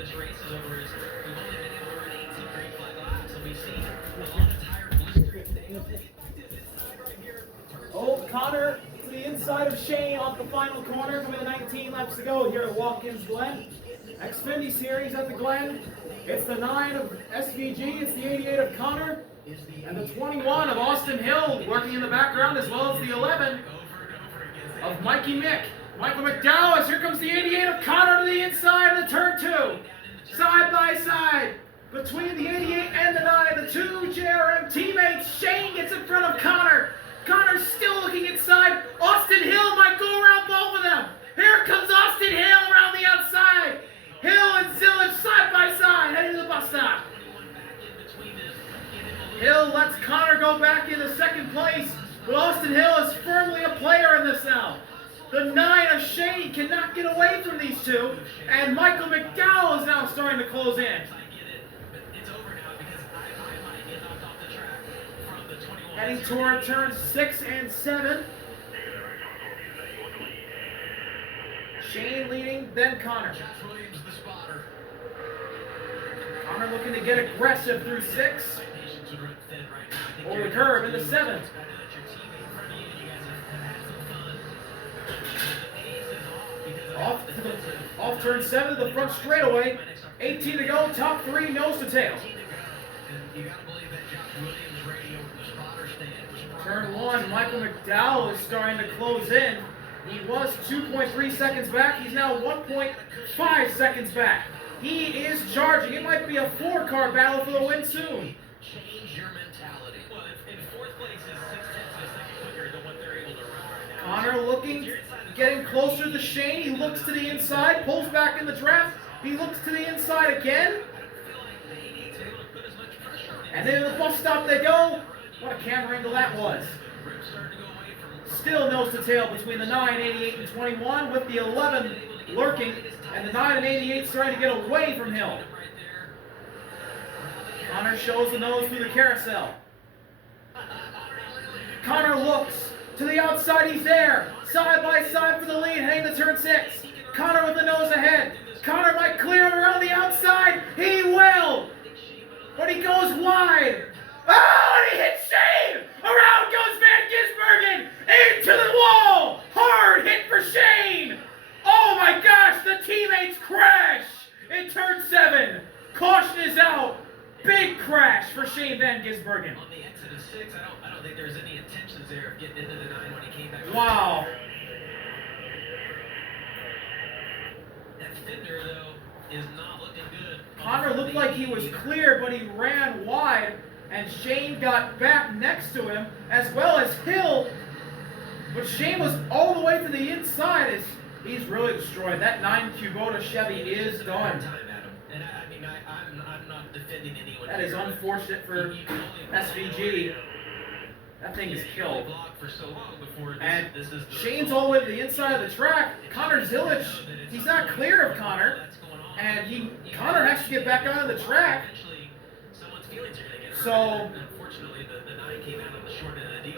this race is over is we've only been able to run 18 green flag laps, and we've seen a lot of tire blistering. Oh, Connor to the inside of Shane off the final corner, coming to 19 laps to go here at Watkins Glen. Xfinity Series at the Glen. It's the 9 of SVG, it's the 88 of Connor, and the 21 of Austin Hill working in the background, as well as the 11 of Mikey Mick. Michael McDowell, here comes the 88 of Connor to the inside of the turn 2. Side by side, between the 88 and the 9, the two JRM teammates. Shane gets in front of Connor. Connor's still looking inside. Austin Hill might go around both of them. Here comes Austin Hill around the outside. Hill and Zilisch side by side, heading to the bus stop. Hill lets Connor go back into second place, but Austin Hill is firmly a player in this now. The 9 of Shane cannot get away from these two, and Michael McDowell is now starting to close in. Heading toward turns 6 and 7. Shane leading, then Connor. Connor looking to get aggressive through 6. Over the curve into 7. Off turn 7 to the front straightaway. 18 to go, top 3, nose to tail. Turn 1, Michael McDowell is starting to close in. He was 2.3 seconds back. He's now 1.5 seconds back. He is charging. It might be a 4-car battle for the win soon. Change your mentality. Well, in 4th place is 6/10 of a second quicker than what they're able to run. Connor looking, getting closer to Shane. He looks to the inside, pulls back in the draft. He looks to the inside again. And then to the bus stop they go. What a camera angle that was. Still nose to tail between the 9, 88, and 21, with the 11 lurking, and the 9 and 88 starting to get away from Hill. Connor shows the nose through the carousel. Connor looks to the outside, he's there. Side by side for the lead, heading to turn 6. Connor with the nose ahead. Connor might clear him around the outside. He will! But he goes wide. Oh, and he hits Shane! Around goes Van Gisbergen! Into the wall! Hard hit for Shane! Oh my gosh, the teammates crash in turn 7. Caution is out. Big crash for Shane Van Gisbergen. On the exit of 6, I don't think there's any intentions there of getting into the 9 when he came back. Wow. That fender, though, is not looking good. Connor looked like he was clear, but he ran wide, and Shane got back next to him, as well as Hill. But Shane was all the way to the inside. As he's really destroyed. That 9 Kubota Chevy is done. And I mean, I'm not defending anyone. That is unfortunate for SVG. That thing is killed. And Shane's all the way to the inside of the track. Connor Zilisch, he's not clear of Connor. And Connor has to get back onto the track. So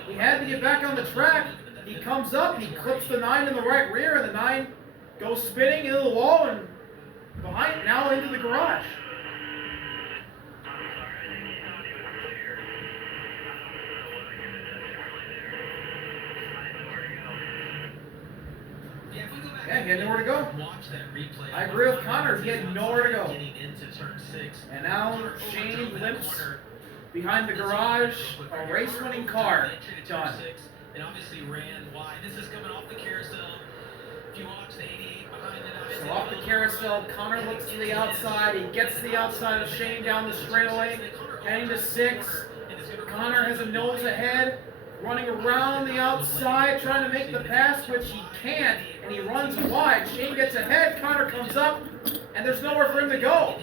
he had to get back on the track. He comes up, he clips the 9 in the right rear, and the 9 goes spinning into the wall and behind, now into the garage. Yeah, he had nowhere to go. I agree with Connor. He had nowhere to go. And now Shane limps behind the garage. A race-winning car. Done. And obviously ran wide. This is coming off the carousel. If you watch the 88 behind the 9. So off the carousel, Connor looks to the outside. He gets to the outside of Shane down the straightaway, heading to 6. Connor has a nose ahead, running around the outside, trying to make the pass, which he can't, and he runs wide. Shane gets ahead, Connor comes up, and there's nowhere for him to go.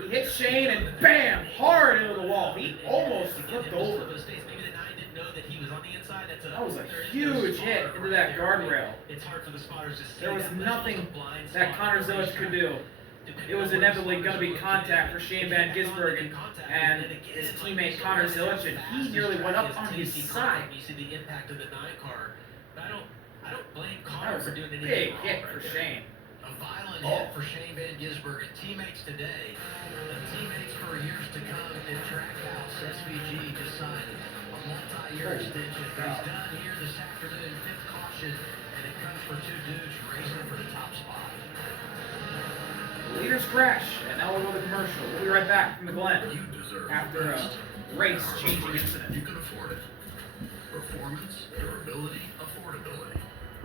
He hits Shane, and bam, hard into the wall. He almost flipped over. That was a huge hit into that guardrail. There was nothing that Connor Zilisch could do. It was inevitably going to be contact for Shane Van Gisbergen and his teammate Connor Zilisch, and he nearly went up on his side. You see the impact of the 9 car. But I don't blame That Connor was for a doing anything big wrong hit right for there. Shane. A violent hit for Shane Van Gisbergen. Teammates today, and teammates for years to come in Trackhouse. SVG just signed a multi-year extension. But he's done here this afternoon. Fifth caution, and it comes for two dudes racing for the top spot. Leaders crash, and now we'll go to commercial. We'll be right back from the Glen You deserve after a race-changing incident. You can afford it. Performance, durability, affordability.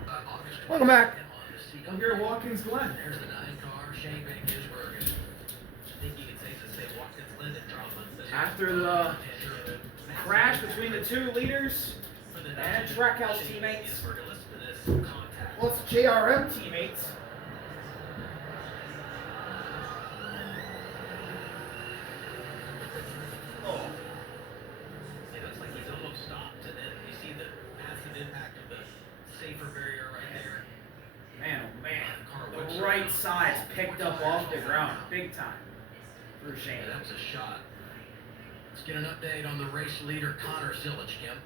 August Welcome back. 20th. I'm here at Watkins Glen. There's the 9 car, Shane Van Gisbergen. I think you can safely say Watkins Glen and drama. After the crash between the two leaders and Trackhouse teammates. Well, it's JRM teammates. Oh. It looks like he's almost stopped, and then you see the massive impact of the safer barrier right there. Man, oh man. The right side's picked up off the ground. Big time. For Shane. That was a shot. Let's get an update on the race leader, Connor Zilisch, Kim.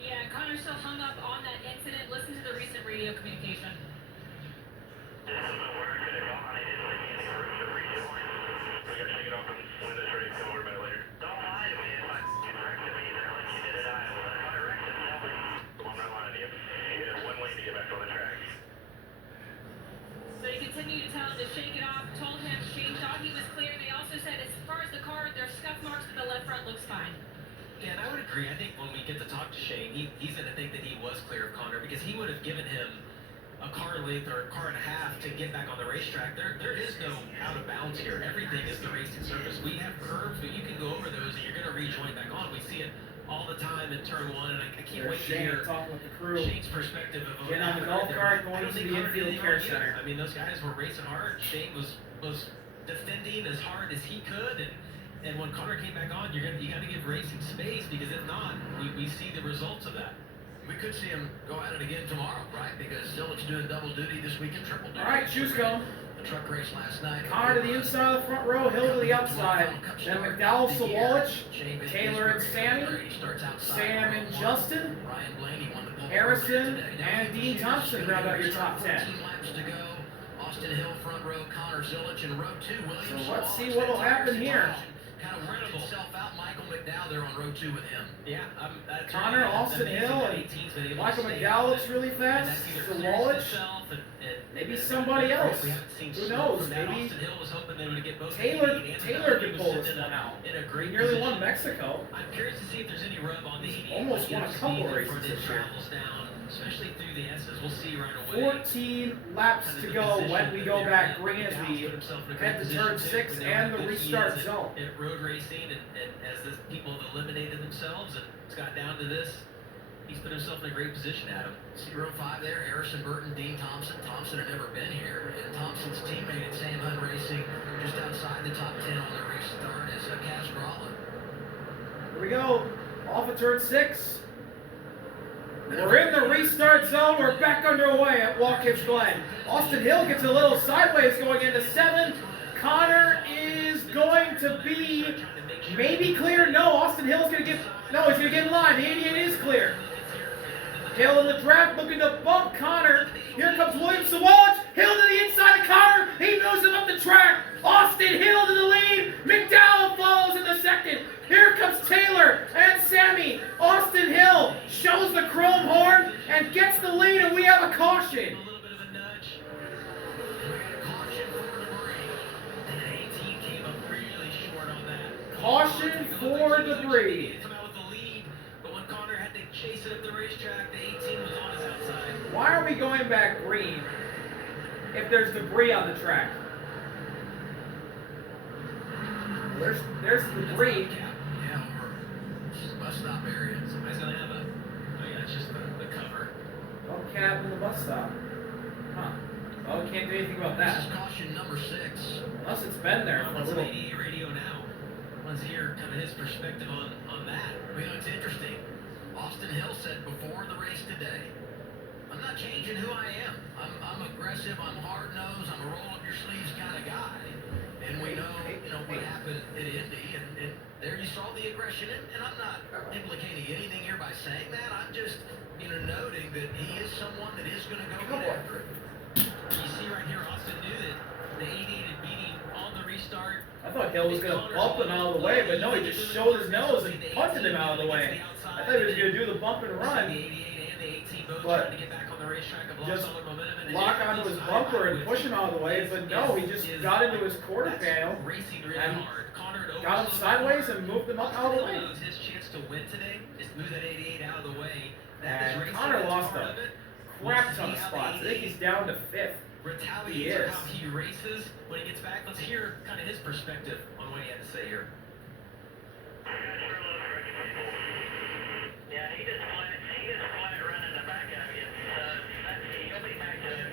Yeah, Connor's still hung up on that incident. Listen to the recent radio communication. So he continued to tell him to shake it off, told him Shane thought he was clear. They also said as far as the car, there's scuff marks, but the left front looks fine. Yeah, and I would agree. I think when we get to talk to Shane, he's going to think that he was clear of Connor because he would have given him a car length or a car and a half to get back on the racetrack. There is no out of bounds here. Everything is the racing surface. We have curves, but you can go over those and you're going to rejoin back on. We see it all the time in turn one, and I can't wait to hear talking with the crew. Shane's perspective of Getting on the golf cart, going to the infield care center. I mean, those guys were racing hard. Shane was defending as hard as he could, and when Connor came back on, you got to give racing space because if not, we see the results of that. We could see him go at it again tomorrow, right? Because Zilisch doing double duty this week and triple duty. All right, shoes going. The truck race last night. Connor to the inside of the front row, Hill to the outside. Then McDowell, Zilisch, Taylor and Sammy, Sam and Justin, Harrison and Dean Thompson round out your top 10. 14 laps to go. Austin Hill front row, Connor Zilisch in row 2. Williams. So let's see what will happen here. Kind of worked himself out. Michael McDowell there on row 2 with him. Yeah, Connor, Austin Hill, and Michael McDowell looks really fast. Zilisch, maybe somebody else. Who knows? Maybe Taylor could pull this one out. He nearly won Mexico. I'm curious to see if there's any rub on the He's almost won a couple races before this this year. travels down, especially through the S's. We'll see right away. 14 laps to go when we go back green as we head to turn 6 and the restart zone. At road racing, and as the people have eliminated themselves, and it's got down to this, he's put himself in a great position, Adam. See row 5 there, Harrison Burton, Dean Thompson. Thompson had never been here. And Thompson's teammate at Sam Hunt Racing just outside the top 10 on the race start is Cass Brawlin. Here we go. Off of turn 6. We're in the restart zone. We're back underway at Watkins Glen. Austin Hill gets a little sideways going into 7. Connor is going to be maybe clear. No, Austin Hill's going to get... No, he's going to get in line. The 88 is clear. Hill in the draft looking to bump Connor. Here comes Williams Zilisch. Hill to the inside of Connor. He moves him up the track. Austin Hill to the lead. McDowell follows in the second. Here comes Taylor and Sammy. Austin Hill shows the chrome horn and gets the lead, and we have a caution. A little bit of a nudge. We got a caution for debris. And 18 came up really short on that. Caution for debris. Come out with the lead, but when Connor had to chase it up the racetrack, the 18 was on his outside. Why are we going back green if there's debris on the track? There's debris. Yeah, over bus stop area. Somebody's gonna have a. Oh yeah, it's just the cover. No cab in the bus stop. Huh. Well, we can't do anything about This that. is caution number 6. Unless it's been there for a Let's little. ADA radio now. Let's hear kind of his perspective on that. You know, it's interesting. Austin Hill said before the race today, I'm not changing who I am. I'm aggressive, I'm hard-nosed, I'm a roll-up-your-sleeves kind of guy. And we know, what happened at Indy, and there you saw the aggression, and I'm not implicating anything here by saying that. I'm just, noting that he is someone that is going to go get after it. You see right here I thought Hill was going to bump him out of the way, but no, he just showed his nose and punted him out of the way. I thought he was going to do the bump and run, but just lock onto his bumper and push him out of the way, but no, he just got into his quarter panel and got him sideways and moved him up out of the way. His chance to win today is to move that 88 out of the way. And Connor lost a crap ton of spots. I think he's down to 5th. Retaliates for how he races when he gets back. Let's hear kind of his perspective on what he had to say here. Yeah, he just flat running the back of you. He'll be back to it.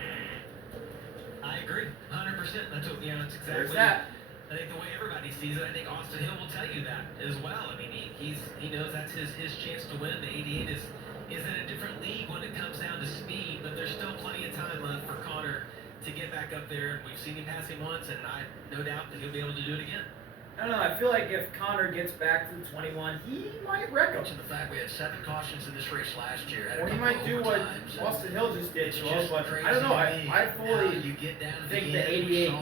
I agree, 100%. That's what, that's exactly. There's that. I think the way everybody sees it, I think Austin Hill will tell you that as well. I mean, he knows that's his chance to win. The 88 is in a different league when it comes down to speed, but there's still plenty of time left for Connor to get back up there. We've seen him pass him once, and I no doubt that he'll be able to do it again. I don't know, I feel like if Connor gets back to the 21, he might wreck him. The fact we had 7 cautions in this race last year. Or he might do what Austin Hill just did to us, but I don't know, I fully think the 88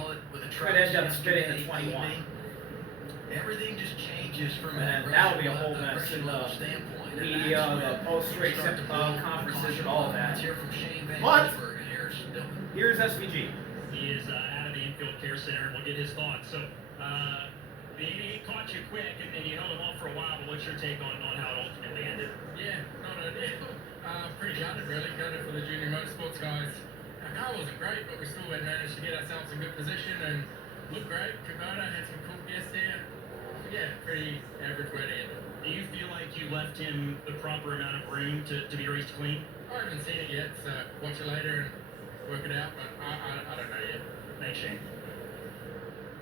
could end up spitting the 21. Everything just changes from And that'll be a whole mess in the media, the post-race conferences and all of that. But here's SVG. He is out of the infield care center, and we'll get his thoughts. So, the 88 caught you quick, and then you held him off for a while, but what's your take on how it ultimately ended? Yeah, not ideal. Pretty gutted, really. Gutted for the junior motorsports guys. Our car wasn't great, but we still had managed to get ourselves in good position and looked great. Kubota had some cool guests there. Yeah, pretty average way to end it. Do you feel like you left him the proper amount of room to be raced clean? I haven't seen it yet, so watch it later and work it out, but I don't know yet. Thanks, Shane.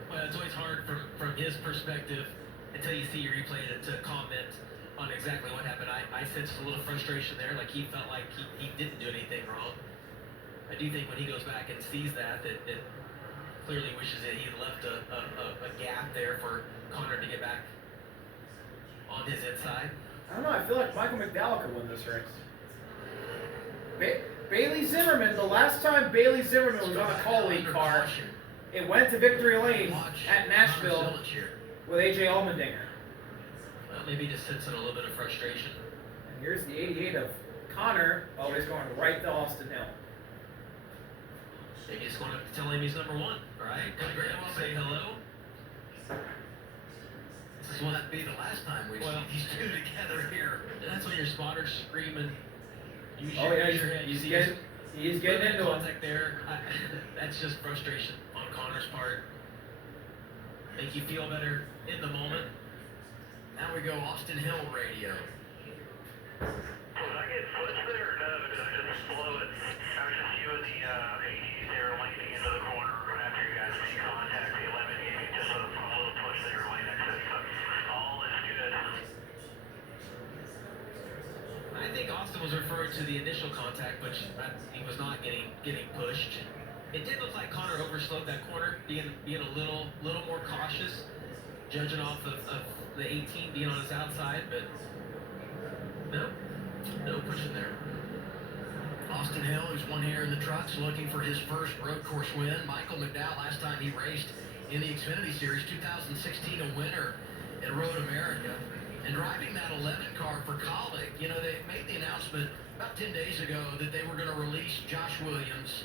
Well, it's always hard from his perspective until you see a replay to comment on exactly what happened. I sensed a little frustration there, like he felt like he didn't do anything wrong. I do think when he goes back and sees that it clearly wishes that he had left a gap there for Connor to get back on his inside. I don't know, I feel like Michael McDowell could win this race. Bailey Zimmerman, the last time Bailey Zimmerman was on a call lead car, it went to victory lane at Nashville with AJ Allmendinger. Well, maybe just sensing a little bit of frustration. And here's the 88 of Connor. Oh, he's going right to Austin Hill. Maybe he's going to tell him he's number 1, right? Come here and say hello. This will not be the last time we see these two together here. That's when your spotter's screaming. Oh yeah, he's getting into it. Contact there. That's just frustration on Connor's part. Make you feel better in the moment. Now we go Austin Hill radio. Was I getting footage there or no? Because I just slow it. I was just you and the 80s there landing into the corner after you guys made contact. The 11 gave you just a little push there lane exit. So all is good. I think Austin was referring to the initial contact, which he was not getting pushed. It did look like Connor overslowed that corner, being a little more cautious, judging off of the 18 being on his outside, but no pushing there. Austin Hill, who's won here in the trucks, looking for his first road course win. Michael McDowell, last time he raced in the Xfinity Series, 2016, a winner in Road America. And driving that 11 car for Collick, they made the announcement about 10 days ago that they were going to release Josh Williams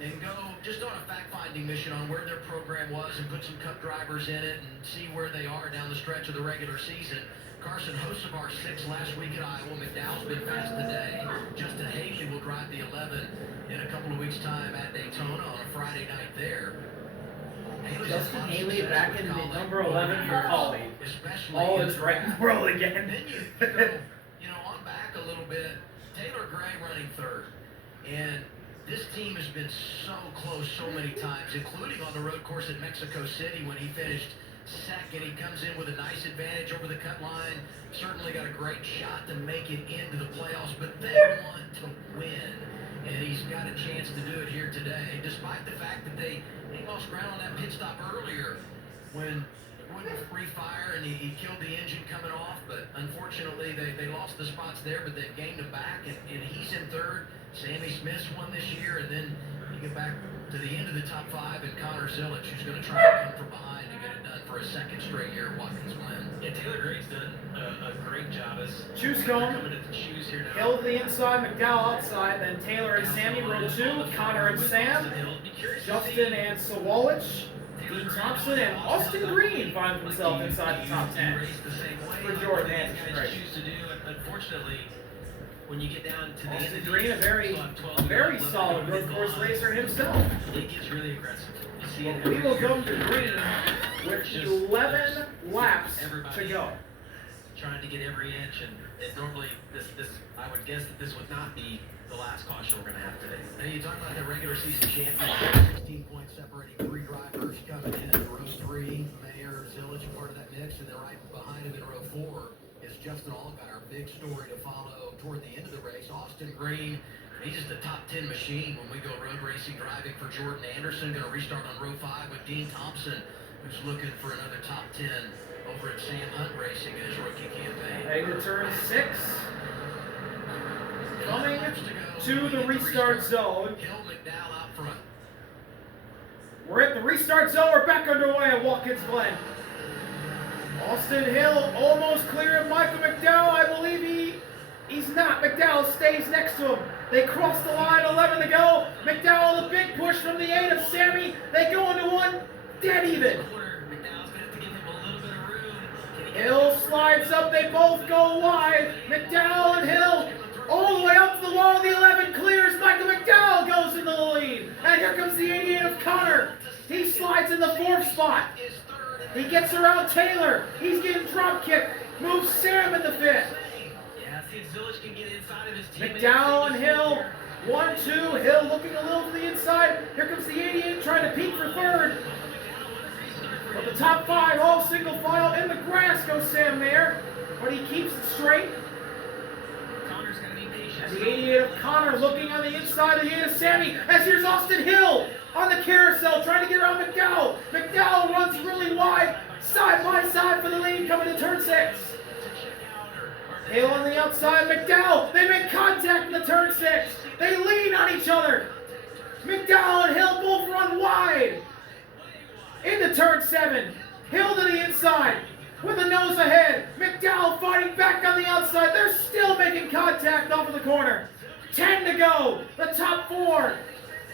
and go just on a fact-finding mission on where their program was and put some cup drivers in it and see where they are down the stretch of the regular season. Carson Hocevar 6 last week at Iowa. McDowell's been fast today. Justin Haley will drive the 11 in a couple of weeks' time at Daytona on a Friday night there. Justin Haley back in the number 11 for Collie. All is right in the world again. Then you go, on back a little bit. Taylor Gray running third. And this team has been so close so many times, including on the road course at Mexico City when he finished second. He comes in with a nice advantage over the cut line. Certainly got a great shot to make it into the playoffs, but they want to win. And he's got a chance to do it here today, despite the fact that they lost ground on that pit stop earlier when it wouldn't refire and he killed the engine coming off. But unfortunately, they lost the spots there, but they've gained them back, and he's in third. Sammy Smith's won this year, and then you get back to the end of the top 5, and Connor Zilisch, who's going to try to come from behind to get it done for a second straight year at Watkins Glen. Yeah, Taylor Gray's done a great job as Choose cone. coming at the shoes here now. Hill to the inside, McDowell outside, then Taylor and Sammy row 2, Connor and Sam, Justin and Sawallich, Dean Thompson, and Austin Green find themselves inside the top 10. For Jordan Anderson, right. Unfortunately, when you get down to the end Austin of the Green, a very solid road course racer himself. it gets really aggressive. You see Well, it we every will year. go to Green with 11 laps to go. Trying to get every inch, and normally this I would guess that this would not be the last caution we're going to have today. Now you talk about the regular season championship, 16 points separating 3 drivers coming in row 3. Mayor Zilisch, part of that mix, and then right behind him in row 4 is Justin Allgaier. Big story to follow toward the end of the race. Austin Green, he's just a top 10 machine when we go road racing driving for Jordan Anderson. Going to restart on row 5 with Dean Thompson, who's looking for another top 10 over at Sam Hunt Racing in his rookie campaign. Heading to turn 6. Coming to the restart zone. Hill McDowell out front. We're at the restart zone. We're back underway at Watkins Glen. Austin Hill almost clear of Michael McDowell. I believe he's not. McDowell stays next to him. They cross the line, 11 to go. McDowell, the big push from the 8 of Sammy. They go into one, dead even. Hill slides up, they both go wide. McDowell and Hill all the way up to the wall. The 11 clears. Michael McDowell goes into the lead. And here comes the 88 of Connor. He slides in the 4th spot. He gets around Taylor. He's getting drop kicked. Moves Sam in the 5th. Yeah, see, Zilisch can get inside of his team. McDowell and Hill. 1-2. Hill looking a little to the inside. Here comes the 88 trying to peek for 3rd. But the top 5 all single file in the grass goes Sam there. But he keeps it straight. Connor's got to be patient. And the 88 of Connor looking on the inside of the 8 of Sammy. As here's Austin Hill on the carousel trying to get around McDowell. McDowell runs really wide, side by side for the lead coming to turn 6. Hill on the outside, McDowell. They make contact in the turn 6. They lean on each other. McDowell and Hill both run wide. Into turn 7. Hill to the inside with the nose ahead. McDowell fighting back on the outside. They're still making contact off of the corner. 10 to go. The top 4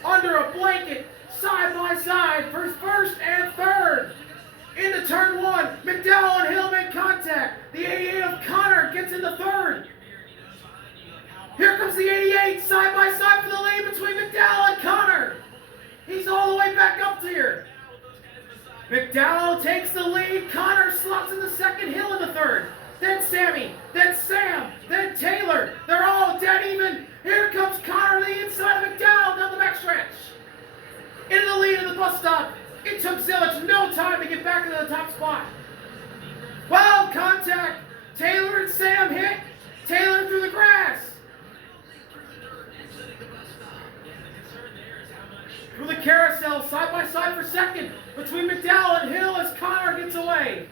under a blanket, side by side for 1st and 3rd. Into turn 1. McDowell and Hill make contact. The 88 of Connor gets into 3rd. Here comes the 88 side by side for the lead between McDowell and Connor. He's all the way back up here. McDowell takes the lead. Connor slots in the 2nd, Hill in the 3rd. Then Sammy, then Sam, then Taylor. They're all dead even. Here comes Connor to the inside of McDowell down the backstretch. Into the lead of the bus stop. It took Zilisch no time to get back into the top spot. Wild contact. Taylor and Sam hit. Taylor through the grass. Through the carousel, side by side for 2nd. Between McDowell and Hill as Connor gets away.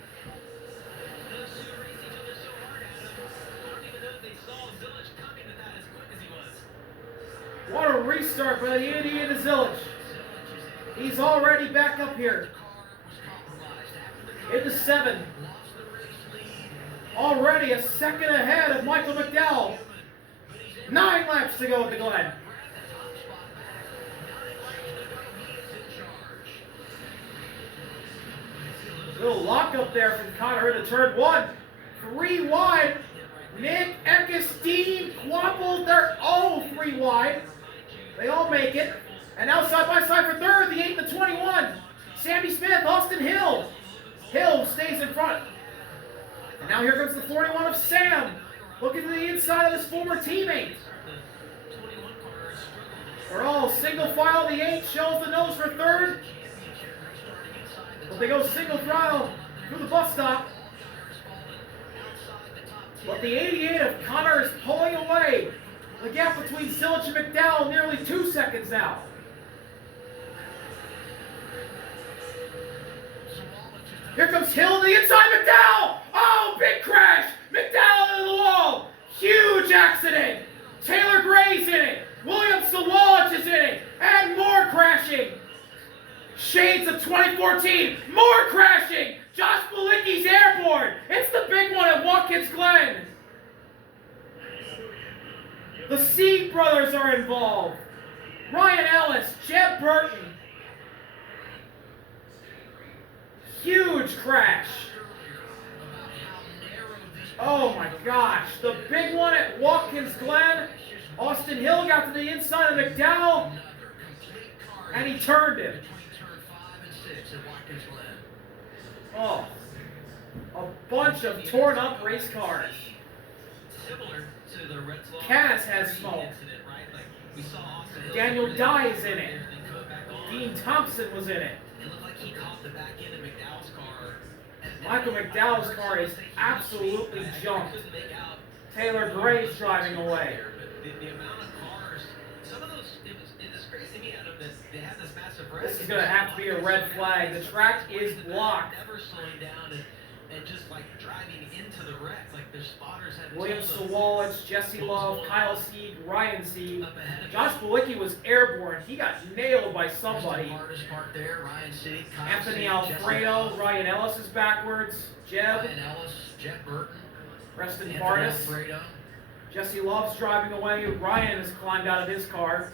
What a restart by the 88 of Zilisch. He's already back up here. Into 7. Already a 2nd ahead of Michael McDowell. 9 laps to go at the Glen. Little lock up there from Connor into turn 1. 3 wide. Nick, Eckes, Dean, Quapple, they're all 3 wide. They all make it. And now side by side for 3rd, the 8 and the 21. Sammy Smith, Austin Hill. Hill stays in front. And now here comes the 41 of Sam. Looking to the inside of his former teammate. They're all single file. The 8 shows the nose for 3rd. But they go single throttle through the bus stop. But the 88 of Connor is pulling away. The gap between Zilisch and McDowell nearly 2 seconds now. Here comes Hill to the inside, McDowell! Oh, big crash! McDowell into the wall! Huge accident! Taylor Gray's in it! William Sawallich is in it! And more crashing! Shades of 2014. More crashing. Josh Malicki's airborne. It's the big one at Watkins Glen. The Seed brothers are involved. Ryan Ellis, Jeb Burton. Huge crash. Oh my gosh. The big one at Watkins Glen. Austin Hill got to the inside of McDowell. And he turned it. Oh. A bunch of torn up race cars. Similar to the Red Claw Cass has smoke. incident, right? Like we saw Austin Hill Daniel do Dye that, is in it. everything come back on. Dean Thompson was in it. It looked like he caught the back end of McDowell's car. And Michael McDowell's car is absolutely junked. couldn't make out Taylor Gray's driving away. But the amount of cars, some of those, it was crazy to me, Adam, that they had this massive wreck. This is going to have to be a red flag. The track is blocked. Never slowing down and just like driving into the wreck. Like their spotters had William told them Sawalich, Jesse Love, Kyle Seed, Ryan Seed. up ahead of Josh Malicki was airborne. He got nailed by somebody. Hardest part there, Ryan Seed, Kyle Anthony Seed, Alfredo, Jesse Ryan Ellis is backwards. Jeb, Ryan Ellis, Jet Burton, Preston Anthony Bardis. Alfredo. Jesse Love's driving away. Ryan has climbed out of his car.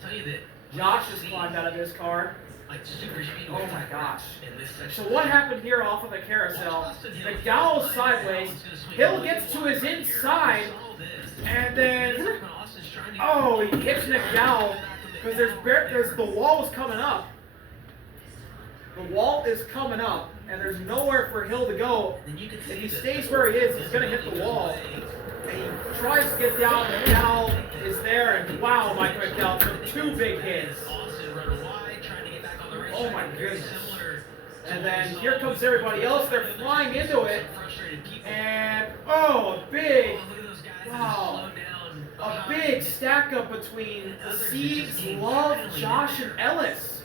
tell you that Josh has climbed out of his car. like super speed. Oh my gosh. In this section. So what happened here off of the carousel? McDowell's sideways. Hill gets to his inside, and then oh, he hits McDowell because there's the wall is coming up. The wall is coming up, and there's nowhere for Hill to go. If he stays where he is, he's going to hit the wall. And he tries to get down. McDowell is there, and wow, Michael McDowell took two big hits. Oh my goodness. And then here comes everybody else. They're flying into it. And oh, a big, wow, a big stack up between Seeds, Love, Josh, and Ellis.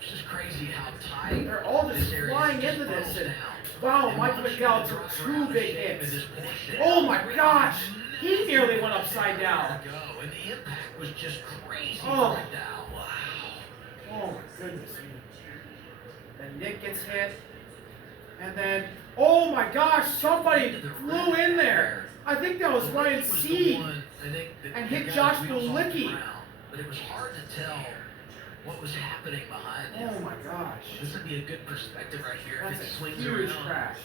It's just crazy how tight. They're all just this area flying just into this. boils And down. wow, And Michael once you McDowell drive took around two the big shape hits. and just push Oh down, my gosh, he nearly went upside down. And the impact was just crazy Oh. right now. Wow. Oh my goodness. And Nick gets hit. And then, oh my gosh, somebody flew in there. I think that was Ryan Seed. And hit Josh Malicki. But it was hard to tell what was happening behind him. Oh my gosh. This would be a good perspective right here. That's if it a swings huge around. crash.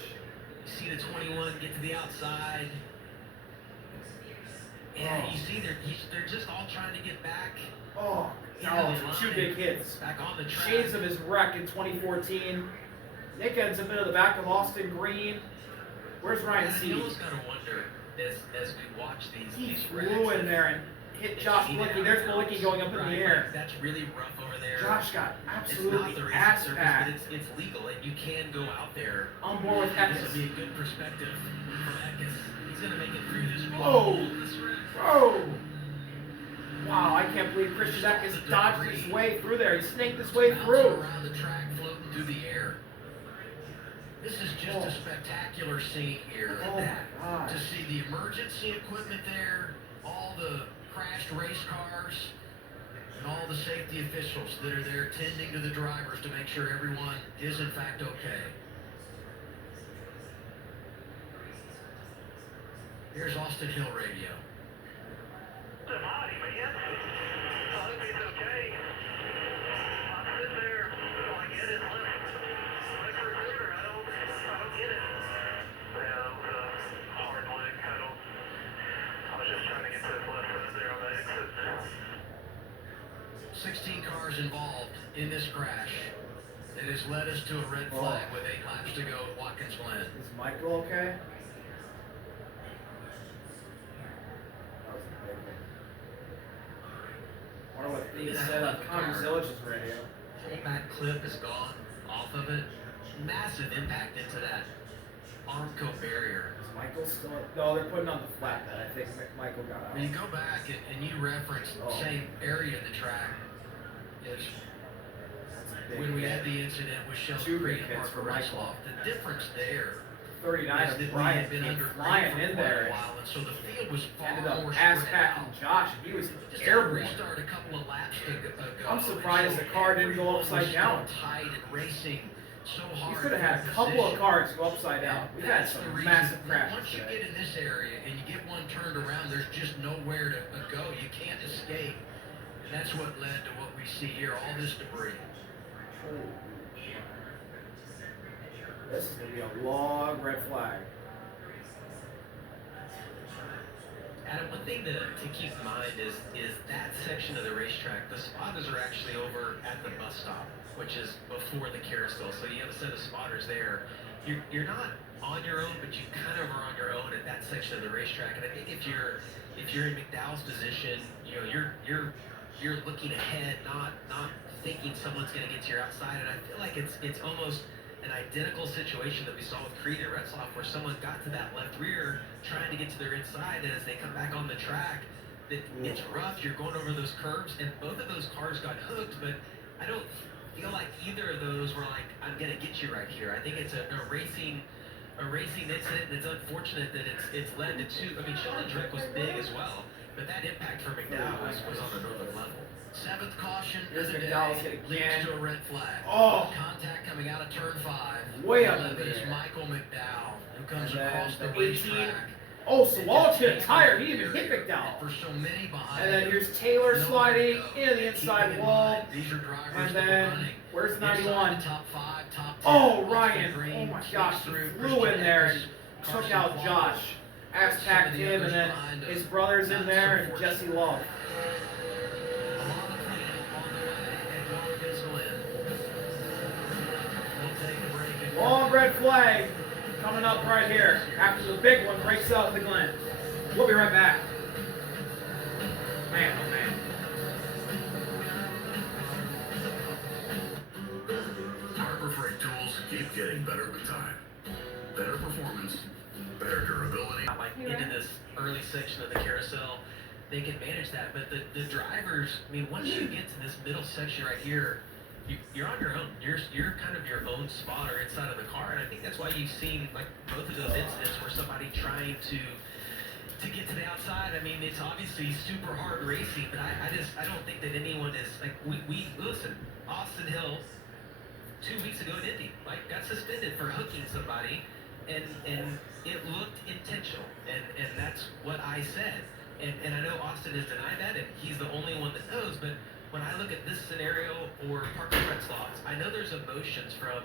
You see the 21 get to the outside. Yeah, Oh. you see they're just all trying to get back. Oh, into no, the two line, big hits. Back on the track. Shades of his wreck in 2014. Nick ends up into the back of Austin Green. Where's Ryan You Seed? almost gotta wonder as we watch He these flew in there and hit Josh Malicki. There's Malicki going up in the air. That's really rough over there. Josh got It's not absolutely the race ass surface, packed. but it's legal. Like you can go out there. On board with This Eckes. would be a good perspective for Eckes. He's gonna make it through this. Whoa. This wreck. Whoa! Wow, I can't believe Christian Eckes dodged his way through there. He snaked his way Bouncing through. around the track, floating through the air. This is just a spectacular scene here. Oh my gosh. To see the emergency equipment there, all the crashed race cars, and all the safety officials that are there tending to the drivers to make sure everyone is in fact okay. Here's Austin Hill Radio. Body, man. I hope he's okay. I'm sitting there. All I get is left recorder. I don't get it. Yeah, that was a hard leg. I was just trying to get to his left side there on the exit. 16 cars involved in this crash. It has led us to a red flag with 8 laps to go at Watkins Glen. Is Michael okay? I wonder what being said on Connor Zilisch's radio. Whole back clip is gone off of it. Massive impact into that Armco barrier. Is Michael still? No, they're putting on the flat bed. I think Michael got out. When you go back and you reference the same area of the track is That's a big when we hit. had the incident with Shelton Two Green big and hits for Parker Michael. Retzloff. The difference there 39 is of that we Bryant had been came under flying for in quite there. a while, and so the field was far Ended up more ass spread packing out. Josh, and he was Just had to airborne. restart a couple of laps ago I'm surprised the car didn't go upside down. Tight and racing so hard. You could have had a couple of cars go upside down. We've had some massive crashes Once you today. get in this area and you get one turned around, there's just nowhere to go. You can't escape. And that's what led to what we see here, all this debris. This is going to be a long red flag. Adam, one thing to keep in mind is that section of the racetrack, the spotters are actually over at the bus stop, which is before the carousel. So you have a set of spotters there. You're not on your own, but you kind of are on your own at that section of the racetrack. And I think if you're in McDowell's position, you know, you're looking ahead, not thinking someone's going to get to your outside. And I feel like it's almost an identical situation that we saw with Creed and Retzloff, where someone got to that left rear trying to get to their inside, and as they come back on the track, it's rough. You're going over those curves, and both of those cars got hooked, but I don't feel like either of those were like, I'm going to get you right here. I think it's a racing incident, and it's unfortunate that it's led to two. I mean, Sheldon's wreck was big as well, but that impact for McDowell was on another level. Seventh caution Here's of the day McDowell's hit leads again. to a red flag. Oh. Contact coming out of turn 5. Way up Eleven in the is air. Michael McDowell, who comes And then across the the 18. racetrack. Oh, Sawalch hit a tire. He even hit McDowell. For so many behind And then him, here's Taylor nowhere to sliding go. into the inside Keeping in wall. mind, these are drivers And that then, were running where's inside 91? the top 5, top 10. Oh, Austin Ryan. Green Oh my sneaks gosh. He through. flew in Christian there and Eckes, took Carson out Wallace. Josh. Axe tagged Some of the him, and others then behind us. his brother's in Not there, so and fortunate. Jesse Love. A lot of cleanup on the way at Watkins Glen. We'll take a break and Long red flag coming up right here after the big one breaks out the Glen. We'll be right back. Man, oh man. Harbor Freight tools keep getting better with time. Better performance, better durability. Not like into this early section of the carousel, they can manage that. But the drivers, I mean, once you get to this middle section right here, you're on your own. You're kind of your own spotter inside of the car, and I think that's why you've seen like both of those incidents where somebody trying to get to the outside. I mean, it's obviously super hard racing, but I don't think that anyone is like we listen. Austin Hill 2 weeks ago in Indy, like got suspended for hooking somebody, and it looked intentional, and that's what I said. And I know Austin has denied that, and he's the only one that knows. But when I look at this scenario or Parker Retzloff's, I know there's emotions from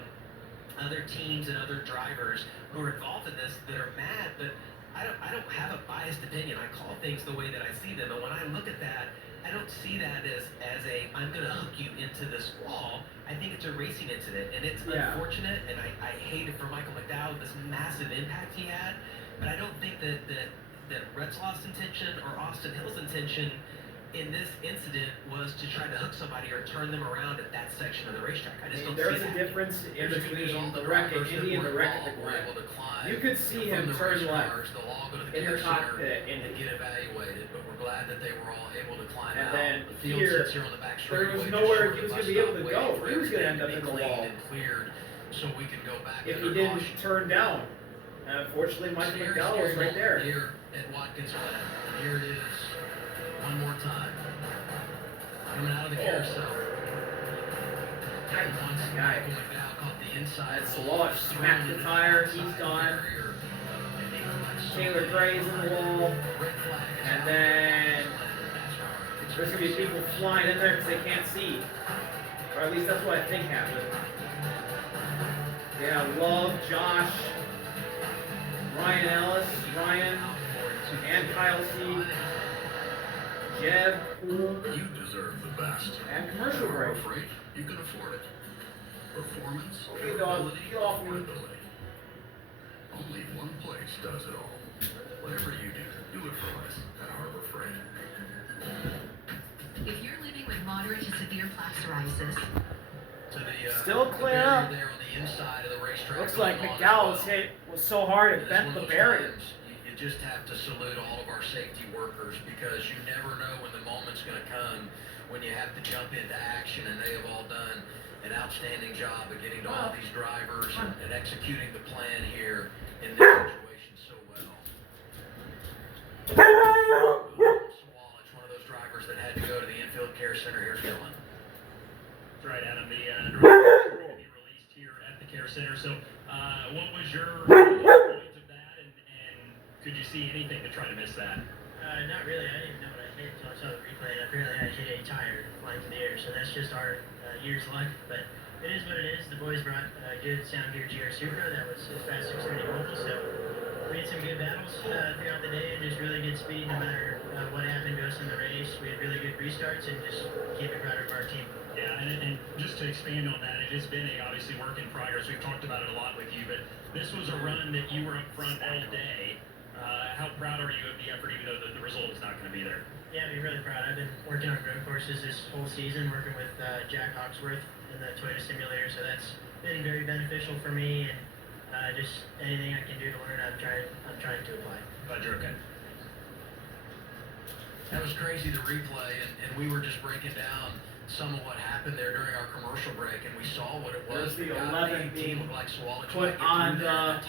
other teams and other drivers who are involved in this that are mad, but I don't have a biased opinion. I call things the way that I see them, and when I look at that, I don't see that as a I'm going to hook you into this wall. I think it's a racing incident, and it's unfortunate, and I hate it for Michael McDowell, this massive impact he had, but I don't think that Retzloff's intention or Austin Hill's intention in this incident was to try to hook somebody or turn them around at that section of the racetrack. I just don't see There's that. a difference in Here's between all the wreck at drivers that Indy and the were wreck at the involved were Glen. able to climb, You could see from him the turn race left cars. They'll all go to the in the care center cockpit and and get evaluated, but we're glad that they were all able to climb And out. then The field here, sits here on the back there was straightaway, nowhere just he was short gonna be able to of go. bus stop, He was gonna waiting end up for in the everything wall. to be cleaned and cleared so we can go back if to he their didn't caution. turn down. And unfortunately, Mike Steering McDowell was right there. Here at Watkins Glen. Here it is. One more time. Coming out of the carousel. Nice Once guy. Michael McDowell caught the inside. And Zilisch smacked the tire. He's gone. Taylor Gray's in the wall. And then there's going to be people flying in there because they can't see. Or at least that's what I think happened. Yeah, Love, Josh, Ryan Ellis, Ryan, and Kyle C. Jeb, Poole, You deserve the best. and commercial Harbor break. Freight, you can afford it. Performance, Okay, dog, durability, get off me. affordability. Only one place does it all. Whatever you do it for us at Harbor Freight. If you're living with moderate to severe plaque psoriasis, To the, Still the clear barrier up. there on the inside of the racetrack. Looks like going on as McDowell's well. hit was so hard it It's bent one the of those barrier. times You just have to salute all of our safety workers because you never know when the moment's going to come when you have to jump into action, and they have all done an outstanding job of getting to all these drivers and executing the plan here in this situation so well. Swalich, one of those drivers that had to go to the infield care center. Here's Glen. That's right, Adam. The director will be released here at the Care Center. So, what was your experience of that, and could you see anything to try to miss that? Not really. I didn't even know what I hit until I saw the replay. And apparently, I hit a tire flying through the air. So that's just our year's luck. But it is what it is. The boys brought good sound gear GR Supra. That was his fast Xfinity mobile. So we had some good battles throughout the day, and just really good speed no matter what happened to us in the race. We had really good restarts, and just can't be prouder of our team. Yeah, and just to expand on that, it has been a obviously work in progress. We've talked about it a lot with you, but this was a run that you were up front all day. How proud are you of the effort, even though the result is not going to be there? Yeah, I'm really proud. I've been working on road courses this whole season, working with Jack Hawksworth in the Toyota simulator, so that's been very beneficial for me, and just anything I can do to learn, I'm trying to apply. Glad you're okay. That was crazy to replay, and we were just breaking down some of what happened there during our commercial break, and we saw what it was. There's the guy 11 team being looked like Swallow put on the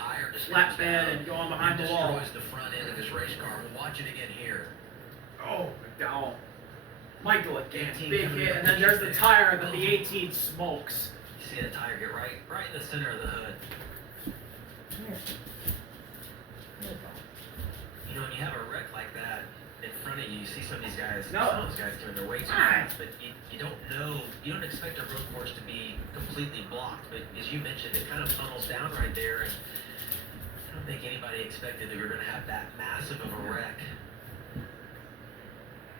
flatbed and go on behind the wall. Destroys the front end of his race car. We'll watch it again here. Oh, McDowell. Michael again, 18 big coming hit, up and then with there's the there. tire that the 18 smokes. You see the tire get right in the center of the hood. You know, when you have a wreck like that in front of you, you see some of these guys, No. some of those guys coming their way too fast, but you don't know, you don't expect a road course to be completely blocked, but as you mentioned, it kind of funnels down right there, and I don't think anybody expected that we were going to have that massive of a wreck.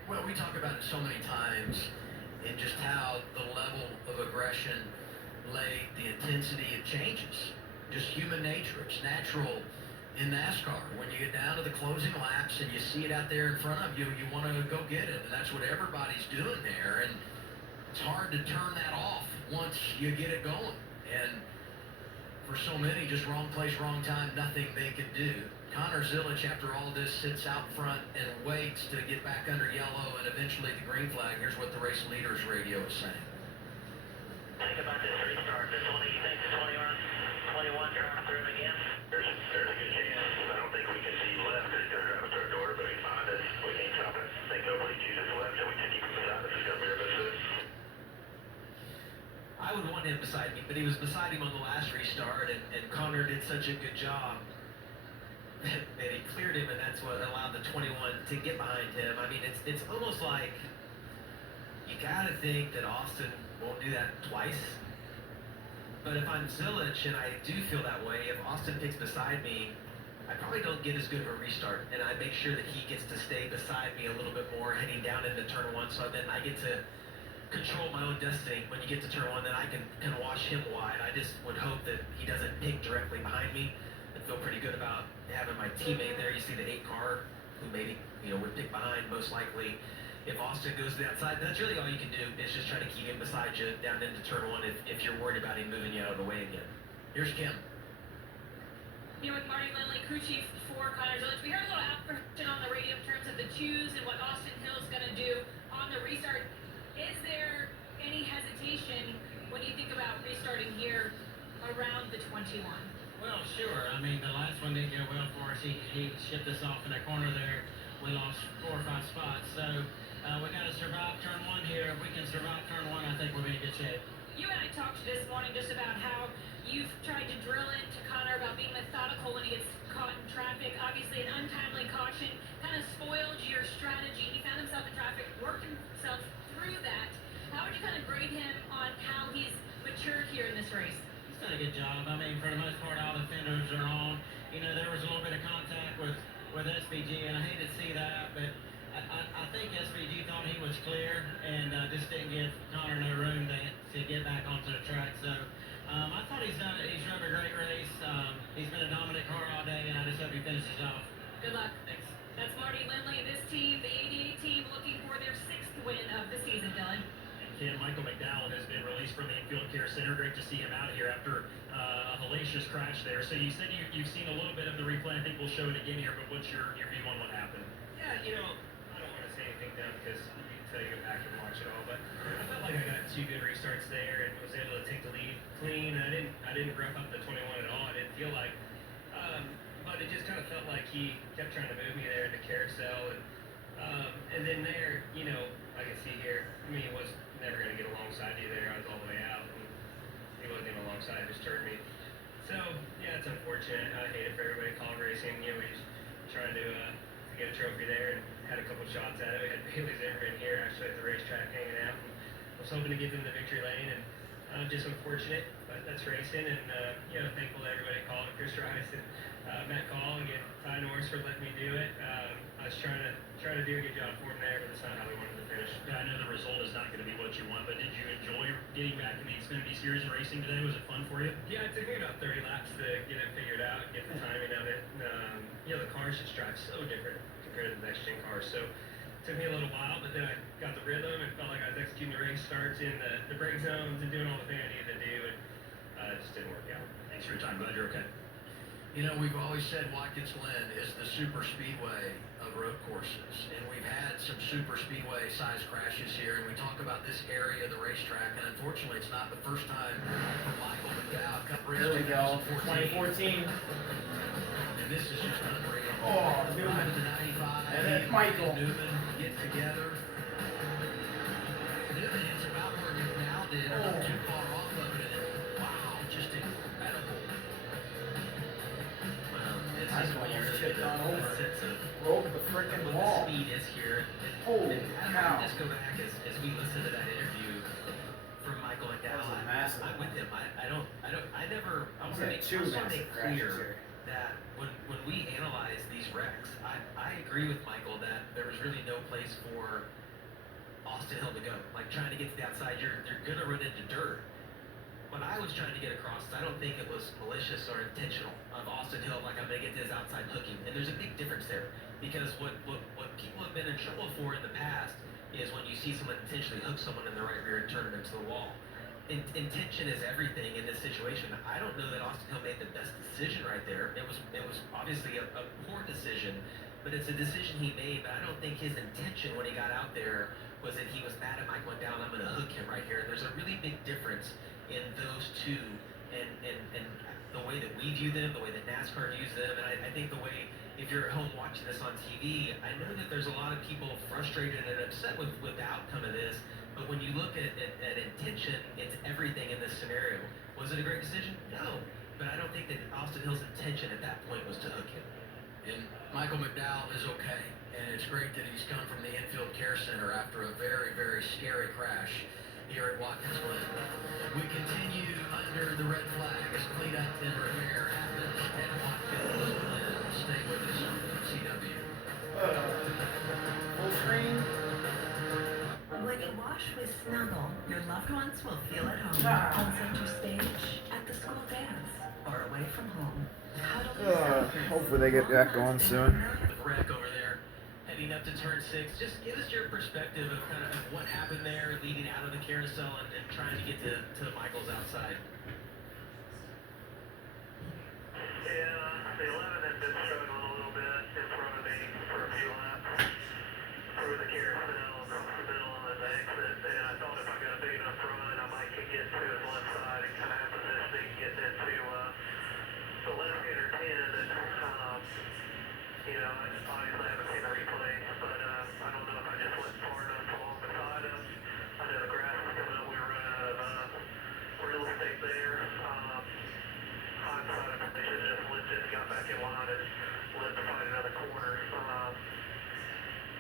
Well, we talk about it so many times, and just how the level of aggression, the intensity, it changes. Just human nature. It's natural in NASCAR. When you get down to the closing laps and you see it out there in front of you, you want to go get it. And that's what everybody's doing there. And it's hard to turn that off once you get it going. And for so many, just wrong place, wrong time, nothing they can do. Connor Zilisch, after all this, sits out front and waits to get back under yellow and eventually the green flag. Here's what the race leader's radio is saying. Think about this restart. The 20, you think the 21 driving through him again? There's a good chance. I don't think we can see left because he's going to drive through the door, but he's behind us. We can't stop it. I think nobody chooses left, and we just keep him beside us. He's going to be our best fit. I would want him beside me, but he was beside him on the last restart, and Connor did such a good job that he cleared him, and that's what allowed the 21 to get behind him. I mean, it's almost like you got to think that Austin won't do that twice. But if I'm Zilisch and I do feel that way, if Austin picks beside me, I probably don't get as good of a restart, and I make sure that he gets to stay beside me a little bit more heading down into turn one, so then I get to control my own destiny. When you get to turn one, then I can wash him wide. I just would hope that he doesn't pick directly behind me. I feel pretty good about having my teammate there. You see the 8 car, who maybe would pick behind most likely. If Austin goes to the outside, that's really all you can do, is just try to keep him beside you down into turn one if you're worried about him moving you out of the way again. Here's Kim. Here with Marty Lindley, crew chief for Connor Zilisch. We heard a little apprehension on the radio in terms of the choose and what Austin Hill's going to do on the restart. Is there any hesitation when you think about restarting here around the 21? Well, sure. I mean, the last one didn't go well for us. He shipped us off in a corner there. We lost 4 or 5 spots. So we got to survive turn one here. If we can survive turn one, I think we'll be in good shape. You and I talked this morning just about how you've tried to drill into Connor about being methodical when he gets caught in traffic. Obviously, an untimely caution kind of spoiled your strategy. He found himself in traffic, worked himself through that. How would you kind of grade him on how he's matured here in this race? He's done a good job. I mean, for the most part, all the fenders are on. There was a little bit of contact with SVG, and I hate to see that, but I think SVG thought he was clear and just didn't give Connor no room to get back onto the track. So I thought he's drove a great race. He's been a dominant car all day, and I just hope he finishes off. Good luck. Thanks. That's Marty Lindley and this team, the 88 team, looking for their 6th win of the season, Dylan. And Michael McDowell has been released from the Infield Care Center. Great to see him out here after a hellacious crash there. So you said you've seen a little bit of the replay. I think we'll show it again here, but what's your view on what happened? Yeah, I don't want to say anything dumb because until you go back and watch it all, but I felt like I got 2 good restarts there and was able to take the lead clean. I didn't rough up the 21 at all. I didn't feel like, but it just kind of felt like he kept trying to move me there in the carousel, and then there, I can see here, I mean, he was never going to get alongside you there. I was all the way unfortunate. I hate it for everybody called racing. You know, we just trying to get a trophy there and had a couple shots at it. We had Bailey Zimmerman here actually at the racetrack hanging out. And I was hoping to get them the victory lane, and just unfortunate, but that's racing. And you know, thankful to everybody called, Chris Rice and Matt Call, and Ty Norris for letting me do it. I was trying to do a good job for him there, but it's not how we wanted to finish. Yeah, I know the result is not going to be what you want, but did you enjoy getting back in the Xfinity Series and racing today? Was it fun for you? Yeah, it took me about 30 laps to get it figured out, get the timing of it. You know, the cars just drive so different compared to the next gen cars. So it took me a little while, but then I got the rhythm and felt like I was executing the race starts in the brake zones and doing all the things I needed to do, and it just didn't work out. Thanks for your time. Glad you're okay. You know, we've always said Watkins Glen is the super speedway of road courses, and we've had some super speedway size crashes here, and we talk about this area of the racetrack, and unfortunately it's not the first time for Michael McDowell. There we go, 2014. And this is just unreal. Oh, Newman. The 95, And then Michael. Newman get together. Newman hits about where McDowell did, not too far off of it, and wow, just incredible. Well, it's I just know, when you really shit get gone a over. sense of Broke the frickin' what wall. the speed is here. Holy And cow. I just go back as we listen to that interview from Michael McDowell. That was massive. I'm with him. I never. I want to He's had two make massive crashes clear here. that when we analyze these wrecks, I agree with Michael that there was really no place for Austin Hill to go. Like trying to get to the outside, you're gonna run into dirt. What I was trying to get across is I don't think it was malicious or intentional of Austin Hill, like I'm gonna get to his outside hooking. And there's a big difference there. Because what people have been in trouble for in the past is when you see someone intentionally hook someone in the right rear and turn them into the wall. Intention is everything in this situation. I don't know that Austin Hill made the best decision right there. It was obviously a poor decision, but it's a decision he made. But I don't think his intention when he got out there was that he was mad at Michael McDowell. I'm going to hook him right here. There's a really big difference in those two, and the way that we view them, the way that NASCAR views them, and I think the way, if you're at home watching this on TV, I know that there's a lot of people frustrated and upset with the outcome of this, but when you look at intention, it's everything in this scenario. Was it a great decision? No, but I don't think that Austin Hill's intention at that point was to hook him. And Michael McDowell is okay, and it's great that he's come from the infield care center after a very, very scary crash here at Watkins Glen. We continue under the red flag as cleanup and repair happens at Watkins Glen. Stay with us on CW. Full screen. When you wash with Snuggle, your loved ones will feel at home. On center stage, at the school dance, or away from home. Cuddle yourself in Hopefully they get that going soon. The wreck over there, heading up to turn 6. Just give us your perspective of kind of what happened there, leading out of the carousel and trying to get to Michael's outside. Yeah, the 11 had been struggling a little bit in front of me for a few laps through the carousel across the middle of the exit, and I thought if I got a big enough run, I might could get to his left side and kind of have positioning, getting into the left-hander 10, and you know, obviously I haven't seen the replay, but I don't know if I just went far enough along beside him. I know the grass was coming up, we were running out of real estate there. Hindsight, I should have just legit got back in line and let to find another corner.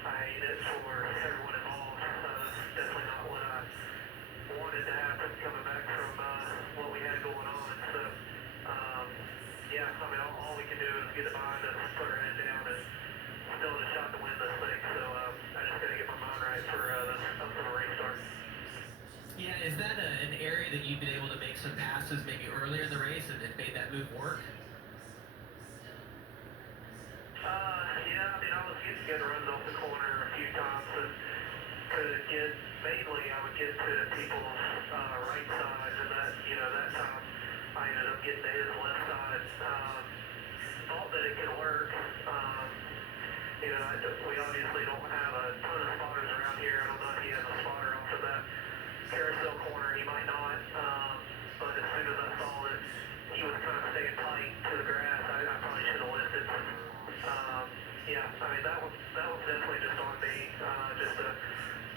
I hate it for everyone involved. Definitely not what I wanted to happen coming back from what we had going on. So, yeah, I mean, all we can do is get it behind us, put our head down, and still in a shot to win this thing. So I just got to get my mind right for this upcoming restart. Yeah, is that an area that you've been able to make some passes maybe earlier in the race and it made that move work? Yeah, I mean, I was getting good runs off the corner a few times and could get, mainly I would get to people's right sides, and that, you know, that time I ended up getting to his left side. Thought that it could work. You know, we obviously don't have a ton of spotters around here. I don't know if he has a spotter off of that carousel corner. He might not. But as soon as I saw that he was kind of staying tight to the grass, I probably should have listed. Yeah, I mean, that was definitely just on me. Just a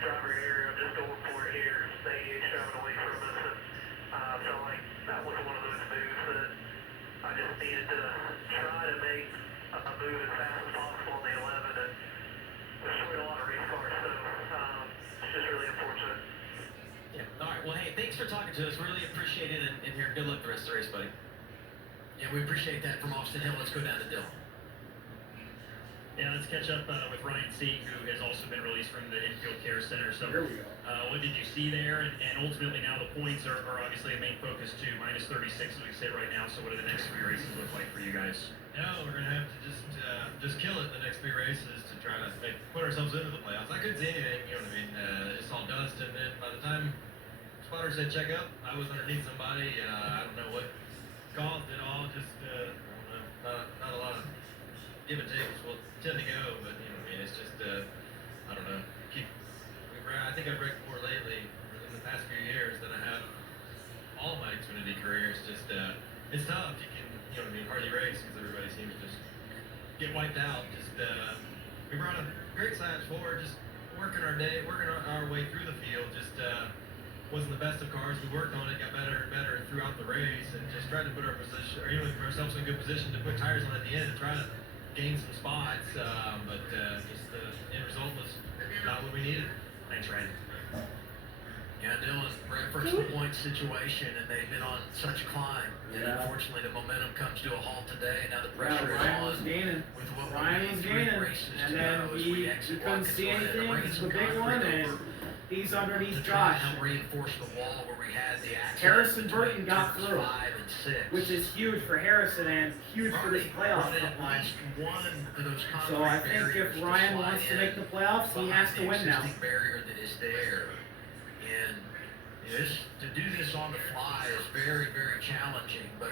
driver here. I'm just going for it here. They driving away from us, and felt like that was one of those moves that I just needed to try to make a move as fast as possible on the 11 and destroyed a lot of race cars, so it's just really unfortunate. Yeah. All right. Well, hey, thanks for talking to us. Really appreciate it, and here, good luck the rest of the race, buddy. Yeah, we appreciate that from Austin Hill. Let's go down to Dillon. Yeah, let's catch up with Ryan C., who has also been released from the infield care center. So, Here we go. what did you see there? And ultimately, now the points are obviously a main focus too. Minus 36 as we sit right now. So, what do the next 3 races look like for you guys? Yeah, we're gonna have to just kill it the next 3 races to try to put ourselves into the playoffs. I couldn't see anything, you know what I mean? It's all dust, and then by the time spotter said check up, I was underneath somebody. I don't know what caused it all. Just I don't know, not a lot of give and takes will tend to go, but you know what I mean? It's just I don't know. I think I've wrecked more lately in the past few years than I have all my Xfinity career. It's just it's tough. You can, you know what I mean, hardly race because everybody seems to just get wiped out. Just we brought a great science forward, just working our way through the field. Just wasn't the best of cars. We worked on it, got better and better throughout the race, and just tried to put ourselves in a good position to put tires on at the end and try to gain some spots. But just the end result was not what we needed. Thanks, Ryan. Yeah, Dylan, reference the point situation, and they've been on such a climb. And unfortunately, the momentum comes to a halt today. Now the pressure is Ryan on. was gaining. With what Ryan was gaining, and then he couldn't see anything. It's the big one, and he's underneath to try Josh. and help reinforce the wall where we had the accident. Harrison Burton between got turns through, 5 and 6. which is huge for Harrison and huge for this playoff Running at line. least one of those So I concrete think barriers if Ryan slide wants to in make the playoffs, he has to behind the win now. existing barrier that is there. And to do this on the fly is very, very challenging. But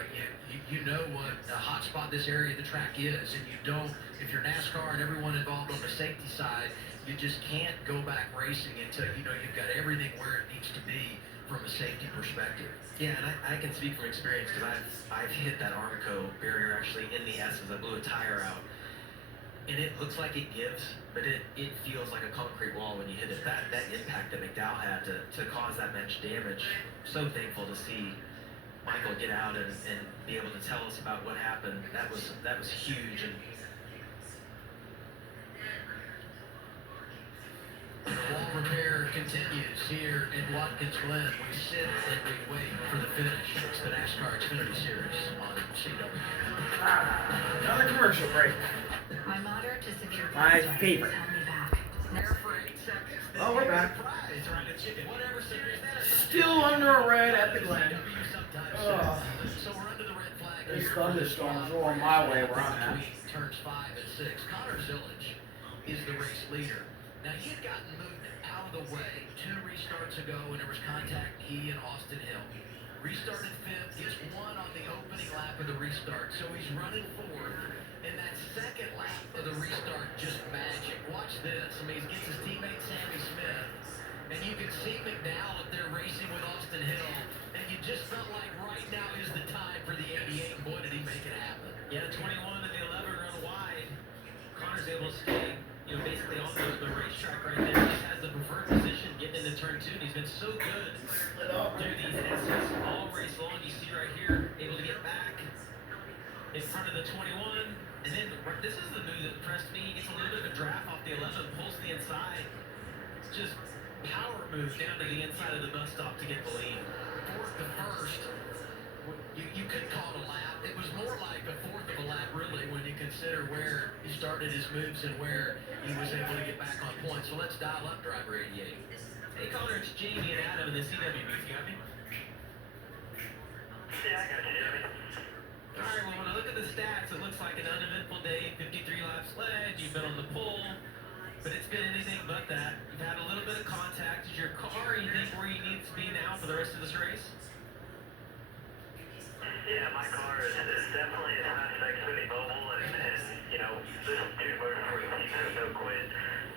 you know what a hot spot this area of the track is, and you don't. If you're NASCAR and everyone involved on the safety side, you just can't go back racing until you know you've got everything where it needs to be from a safety perspective. Yeah, and I can speak from experience because I've hit that Armco barrier actually in the S's. I blew a tire out, and it looks like it gives, but it feels like a concrete wall when you hit it. That impact that McDowell had to cause that much damage. So thankful to see Michael get out and be able to tell us about what happened. That was huge. And the wall repair continues here in Watkins Glen. We sit and we wait for the finish. It's the NASCAR Xfinity Series on CW. Another commercial break. My moderate to severe My cancer favorite. held me back. There for 8 seconds. Oh, we're back. Surprise, right at chicken. Whatever series that is. Still under a red at the Glen. CW sometimes Ugh. says. So we're under the red flag. There's here. thunderstorms rolling my way where I'm at. Between turns 5 and 6. Connor Zilisch is the race leader. Now, he had gotten movement out of the way 2 restarts ago when there was contact, he and Austin Hill. Restarted 5th, gets 1 on the opening lap of the restart, so he's running 4th. And that second lap of the restart, just magic. Watch this. I mean, he gets his teammate Sammy Smith, and you can see McDowell up there racing with Austin Hill, and you just felt like right now is the time for the 88, and boy, did he make it happen. yeah, the 21 and the 11 run wide. Connor's able to stay, basically on the racetrack right there. He just has the preferred position getting into turn 2. And he's been so good through these S's all race long. You see right here, able to get back in front of the 21. And then this is the move that impressed me. He gets a little bit of a draft off the 11, pulls to the inside. It's just power move down to the inside of the bus stop to get the lead. 4th to 1st, you could call it a lap. It was more like a 4th of a lap, really, when you consider where he started his moves and where he was able to get back on point. So let's dial up driver 88. Hey Connor, it's Jamie and Adam in the CW booth. You got me? Yeah, I got you, Jimmy. Alright, well when I look at the stats, it looks like an uneventful day, 53 laps led, you've been on the pole, but it's been anything but that. You've had a little bit of contact. Is your car, you think, where you need to be now for the rest of this race? Yeah, my car is definitely as fast as Xfinity Mobile, and you know, this June Motorsports team has no quit.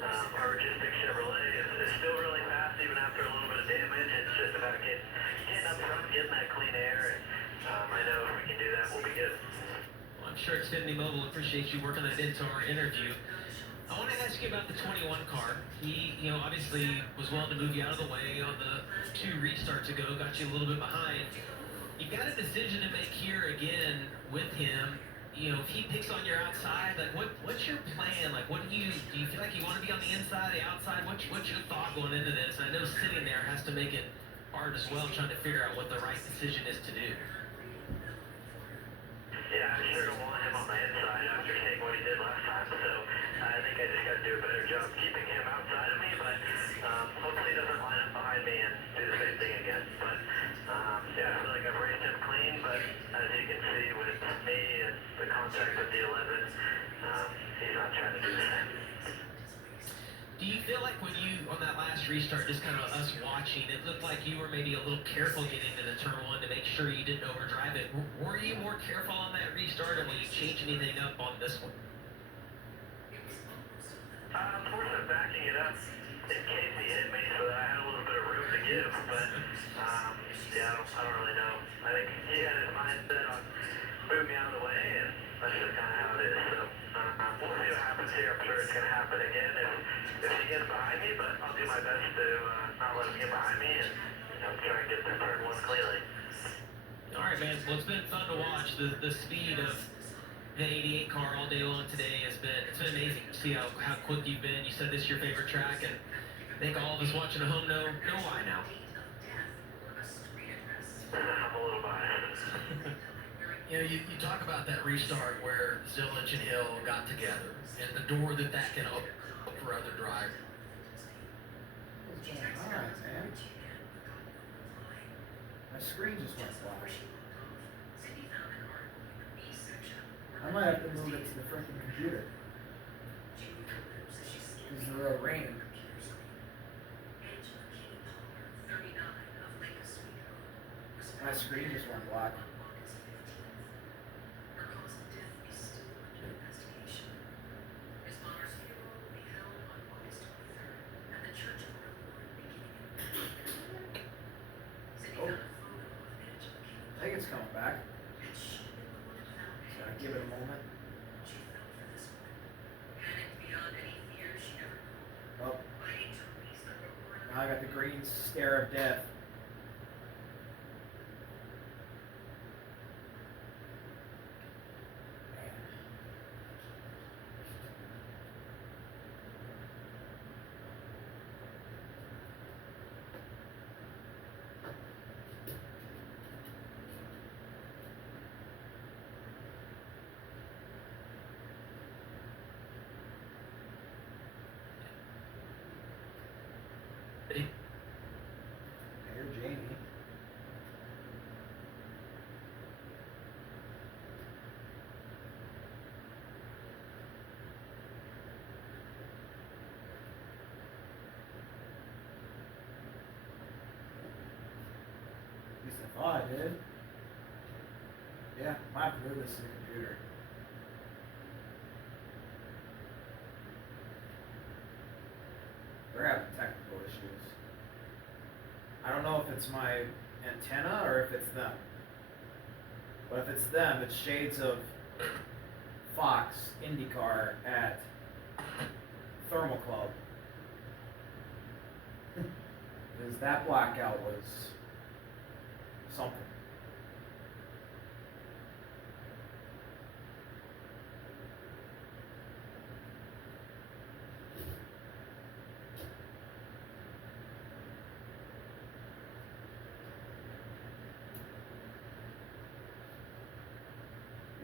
Our Logistics Chevrolet is still really fast even after a little bit of damage. It's just about getting up front, getting that clean air, and I know if we can do that, we'll be good. Well, I'm sure Xfinity Mobile appreciates you working that into our interview. I want to ask you about the 21 car. He, obviously was willing to move you out of the way on the 2 restarts ago, got you a little bit behind. You've got a decision to make here again with him. You know, if he picks on your outside, like what's your plan? Like, what do you feel like you want to be on the inside, the outside? What's your thought going into this? I know sitting there has to make it hard as well, trying to figure out what the right decision is to do. Yeah, I sure don't want him on the inside after seeing what he did last time, so I think I just got to do a better job keeping him outside of me, but hopefully he doesn't line up behind me and do the same thing again. But yeah, I feel like I've raced him clean, but as you can see with me and the contact with the 11, he's not trying to do the same. Do you feel like when you, on that last restart, just kind of us watching, it looked like you were maybe a little careful getting into the turn one to make sure you didn't overdrive it. Were you more careful on that restart, or will you change anything up on this one? More than backing it up in case he hit me so that I had a little bit of room to give, but yeah, I don't really know. I think he had his mindset on moving me out of the way, and that's just kind of how it is. So we'll see what happens here. I'm sure it's going to happen again if he gets behind me, but I'll do my best to not let him get behind me and try and get through turn one clearly. All right, man. Well, it's been fun to watch. The speed of the 88 car all day long today it's been amazing to see how quick you've been. You said this is your favorite track, and I think all of us watching at home know why now. I'm a little biased. You know, you talk about that restart where Zilisch and Hill got together and the door that can open for other drivers. What's going on, man? My screen just went black. I might have to move it to the freaking computer. Because the road raining. My screen just went black. Oh. I think it's coming back. So I give it a moment. Oh. Now I got the green stare of death. Mayor Jamie. At least I thought I did. Yeah, I have to move this to the computer. We're having technical issues. I don't know if it's my antenna or if it's them. But if it's them, it's shades of Fox IndyCar at Thermal Club. Because that blackout was something.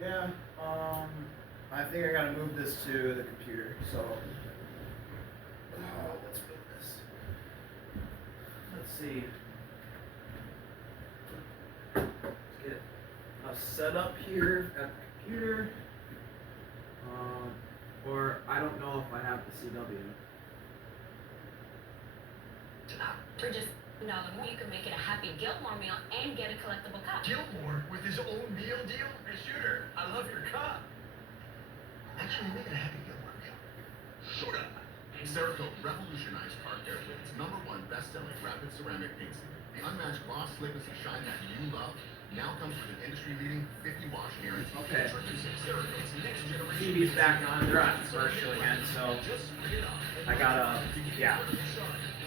Yeah, I think I gotta move this to the computer, so let's move this. Let's see. Let's get a setup here at the computer. Or I don't know if I have the CW. For just $1 more, you can make it a Happy Gilmore meal and get a collectible cup. Gilmore with his own meal deal? Hey, Shooter, I love your cup. Actually, make it a Happy Gilmore meal. Soda. Cerakote revolutionized car care with its #1 best-selling rapid ceramic paints. The unmatched gloss, slickness, and shine that you love now comes with an industry-leading 50-wash guarantee. Okay. Introducing Cerakote's next generation. TV's back on, they're on commercial again, so I gotta, yeah.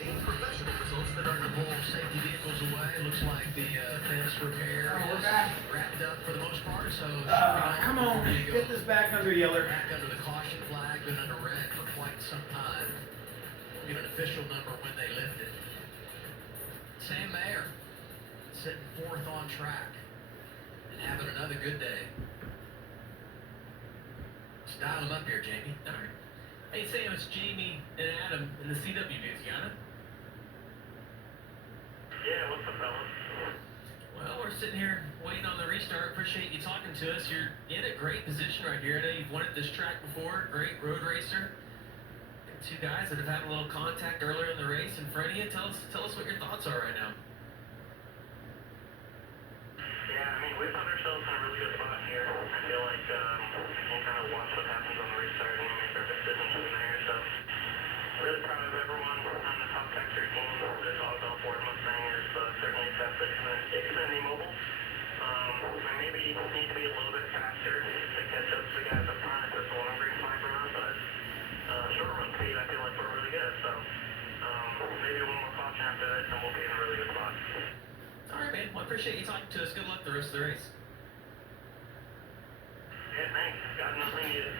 Professional results that are to pull safety vehicles away. Looks like the fence repair Oh, we're is back. wrapped up for the most part. So Come on, get this back under Yeller. back under the caution flag, been under red for quite some time. Get an official number when they lift it. Sam Mayer sitting fourth on track and having another good day. Let's dial him up here, Jamie. All right. Hey Sam, it's Jamie and Adam in the CW booth. You got it? Yeah, what's up, fellas? Well, we're sitting here waiting on the restart. Appreciate you talking to us. You're in a great position right here. I know you've won at this track before. Great road racer. Got two guys that have had a little contact earlier in the race in front of you. Tell us what your thoughts are right now. Yeah, I mean, we found ourselves in a really good spot here. I feel like we'll kind of watch what happens on the restart and make our decisions from there. So, really proud of everyone on the top Texter team. This all Ford Mustang is certainly accepted Xfinity Mobile. I maybe need to be a little bit faster to catch up to the guys up front if it's a long green flag for us, but short run speed, I feel like we're really good. So, maybe one more caution after this and we'll be in a really good spot. All right, man. Well, I appreciate you talking to us. Good luck the rest of the race. Yeah, thanks. Got nothing yet.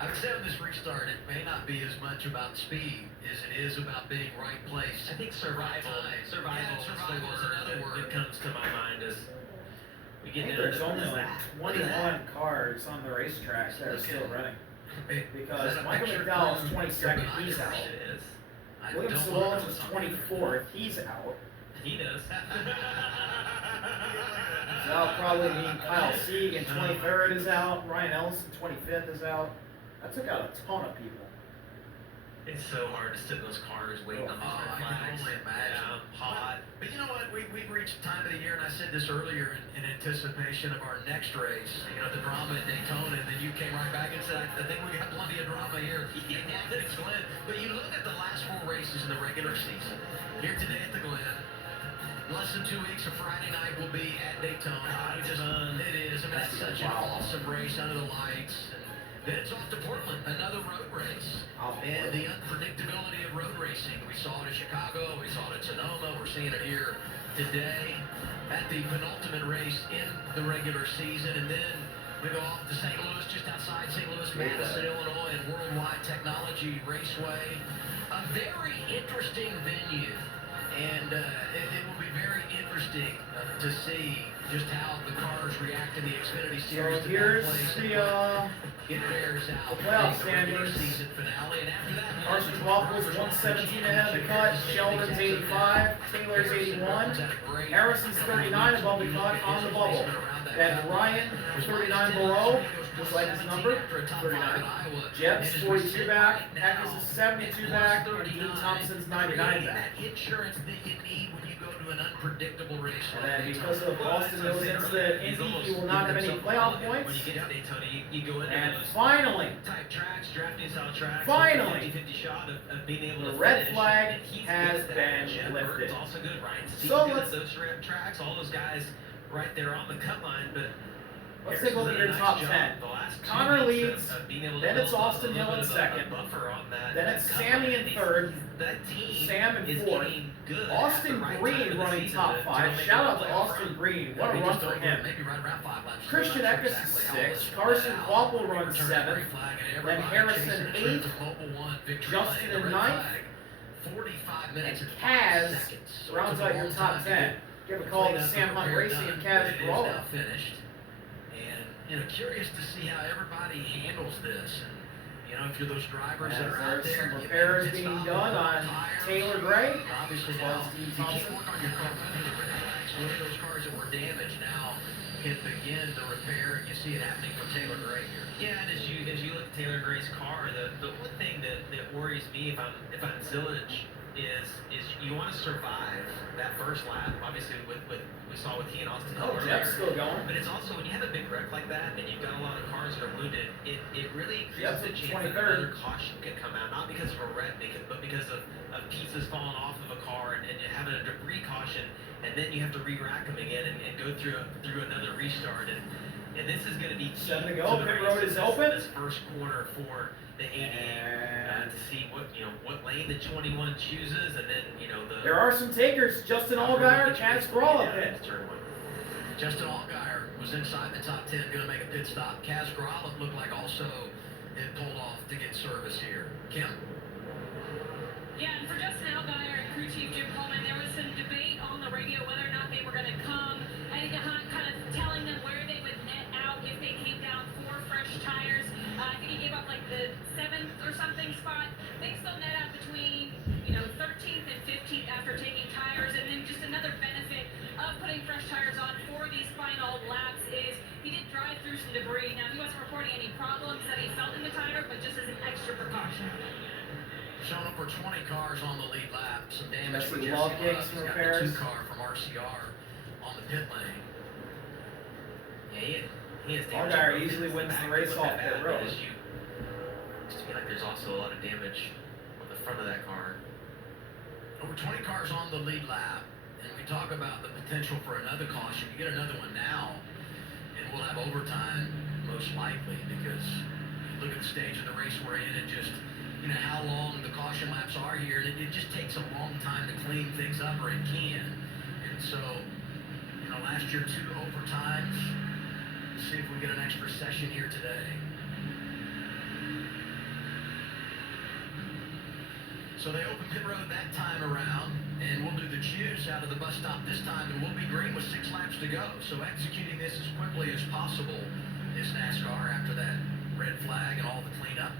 I would say on this restart, it may not be as much about speed as it is about being right place. I think survival. Survival is another word that comes to my mind as we I get think into there's only like 21 cars on the racetrack that are still running. Because Michael McDowell's 22nd, he's out. It is. William Sewell's is 24th, he's out. He does. So that'll probably mean Kyle Sieg in 23rd is out, Ryan Ellison 25th is out. That took out a ton of people. It's so hard to sit in those cars waiting on these red I can flags. only imagine. Yeah, hot. But you know what? We've reached the time of the year, and I said this earlier in anticipation of our next race. You know, the drama at Daytona, and then you came right back and said, I think we got plenty of drama here at Glen. But you look at the last four races in the regular season. Here today at the Glen. Less than 2 weeks of Friday night will be at Daytona. It is. I mean, that's such an awesome race under the lights. And then it's off to Portland, another road race. And the unpredictability of road racing. We saw it at Chicago, we saw it at Sonoma, we're seeing it here today at the penultimate race in the regular season. And then we go off to St. Louis, just outside St. Louis, Madison, Illinois, and Worldwide Technology Raceway. A very interesting venue. And it will be very interesting to see just how the cars react in the Xfinity Series. So here's the it bears out playoff the regular standings. season finale, and after that, Carson Waffles 117 ahead of the cut, Sheldon's 85, Taylor's 81, Harrison's 39 above the cut on the bubble. Then Ryan 39 below, just like his number, 39. Jebb's 42 back, Eckes is 72 back, and Dean Thompson's 99 back. that insurance that you need when you go to an unpredictable race. And then because of Austin goes into the Indy, he will not have any playoff points. When you get to Daytona, you go into And those finally, type tracks, drafting style tracks. Finally, 50-50 shot of being able the to red finish, flag and he's has good at that. been Jeb lifted. Burton's also good. Ryan So Seacrest, let's- those tracks, all those guys right there on the cut line. But let's take a look at your Harrison's top done a 10. nice job the last 2 Connor weeks leads, of being able to then it's build Austin a Hill little in bit of a second, buffer on that. then it's cut Sammy line. in And third, that team Sam in is fourth. getting good Austin at the right time Green of the running season top to 5. make Shout a out to playoff Austin run. Green. What a run for him. Maybe right around 5 laps. Christian Not sure Eckes is exactly how 6th. it Carson worked out. Waffle runs Return 7th. every flag and Then everybody Harrison chasing the 8th. truth of Mobile One victory Justin lane. in The red 9th. flag, 45 minutes And and Kaz 5 seconds. So it rounds took a out your long top time to 10. get Give a the call to cleanup Sam and Hunt repair Racing done, and but Kaz it is Grohl. now finished. And, you know, curious to see how everybody handles this. And, you know, if you're those drivers that are out There's there, some you repairs make a pit being stop, done on tires, Taylor Gray. Obviously, as well now, as Dean you can't Thompson. work on your car under the red flags. Look at those cars that were damaged now can begin the repair. You see it happening for Taylor Gray here. Yeah, and as you look at Taylor Gray's car, the one thing that worries me if I'm Zilisch is you want to survive that first lap. Obviously, with we saw with he and Austin Hill Oh, earlier. Jeff's still going. But it's also when you have a big wreck like that and you've got a lot of cars that are wounded, it really increases Jeff's the at chance that 23rd. another caution could come out, not because of a wreck, but because of pieces falling off of a car and you're having a debris caution, and then you have to re-rack them again and go through another restart. And this is going to be key 7 to go. the Pit race. road is open. This first corner for the 88 to see what lane the 21 chooses, and then There are some takers. Justin Allgaier, Chaz Gralla pit. Justin Allgaier was inside the top 10, going to make a pit stop. Kaz Gralla looked like also had pulled off to get service here. Kim? Yeah, and for Justin Allgaier and crew chief Jim Coleman, there was some debate on the radio whether or not they were going to come. Eddie DeHaan kind of telling them where they would net out if they came down 4 fresh tires. I think he gave up like the 7th or something spot. They still net out between 13th and 15th after taking tires. And then just another benefit of putting fresh tires on for these final laps is he did drive through some debris. Now, he wasn't reporting any problems that he felt in the tire, but just as an extra precaution. Showing up for 20 cars on the lead lap. Some damage That's for the Jesse log Love. gigs He's and got repairs. the 2 car from RCR on the pit lane. Yeah, he has damage. Allgaier easily wins the race off pit road. Just feel like there's also a lot of damage on the front of that car. Over 20 cars on the lead lap, and we talk about the potential for another caution. You get another one now, and we'll have overtime most likely, because you look at the stage of the race we're in and just how long the caution laps are here, and it just takes a long time to clean things up, or it can. And so, last year 2 overtimes. Let's see if we get an extra session here today. So they open pit road that time around, and we'll do the choose out of the bus stop this time, and we'll be green with 6 laps to go. So executing this as quickly as possible is NASCAR after that red flag and all the cleanup.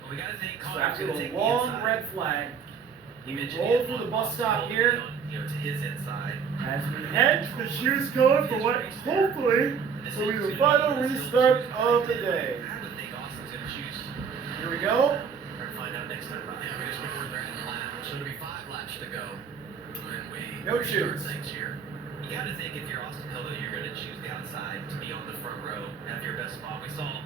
Well, we got to think So Connor's after going to the take the long inside. red flag, He mentioned roll he had through the one bus stop here. to his inside. as we head to the shoes code for what hopefully will be the final restart of the day. I would think Austin's going to choose. Here we go. We're going to find out next time. Yeah, we just know where they're at in the lap. So it'll be 5 laps to go when we No restart choose. things here. You got to think if you're Austin Hill, though, you're going to choose the outside to be on the front row, have your best spot. We saw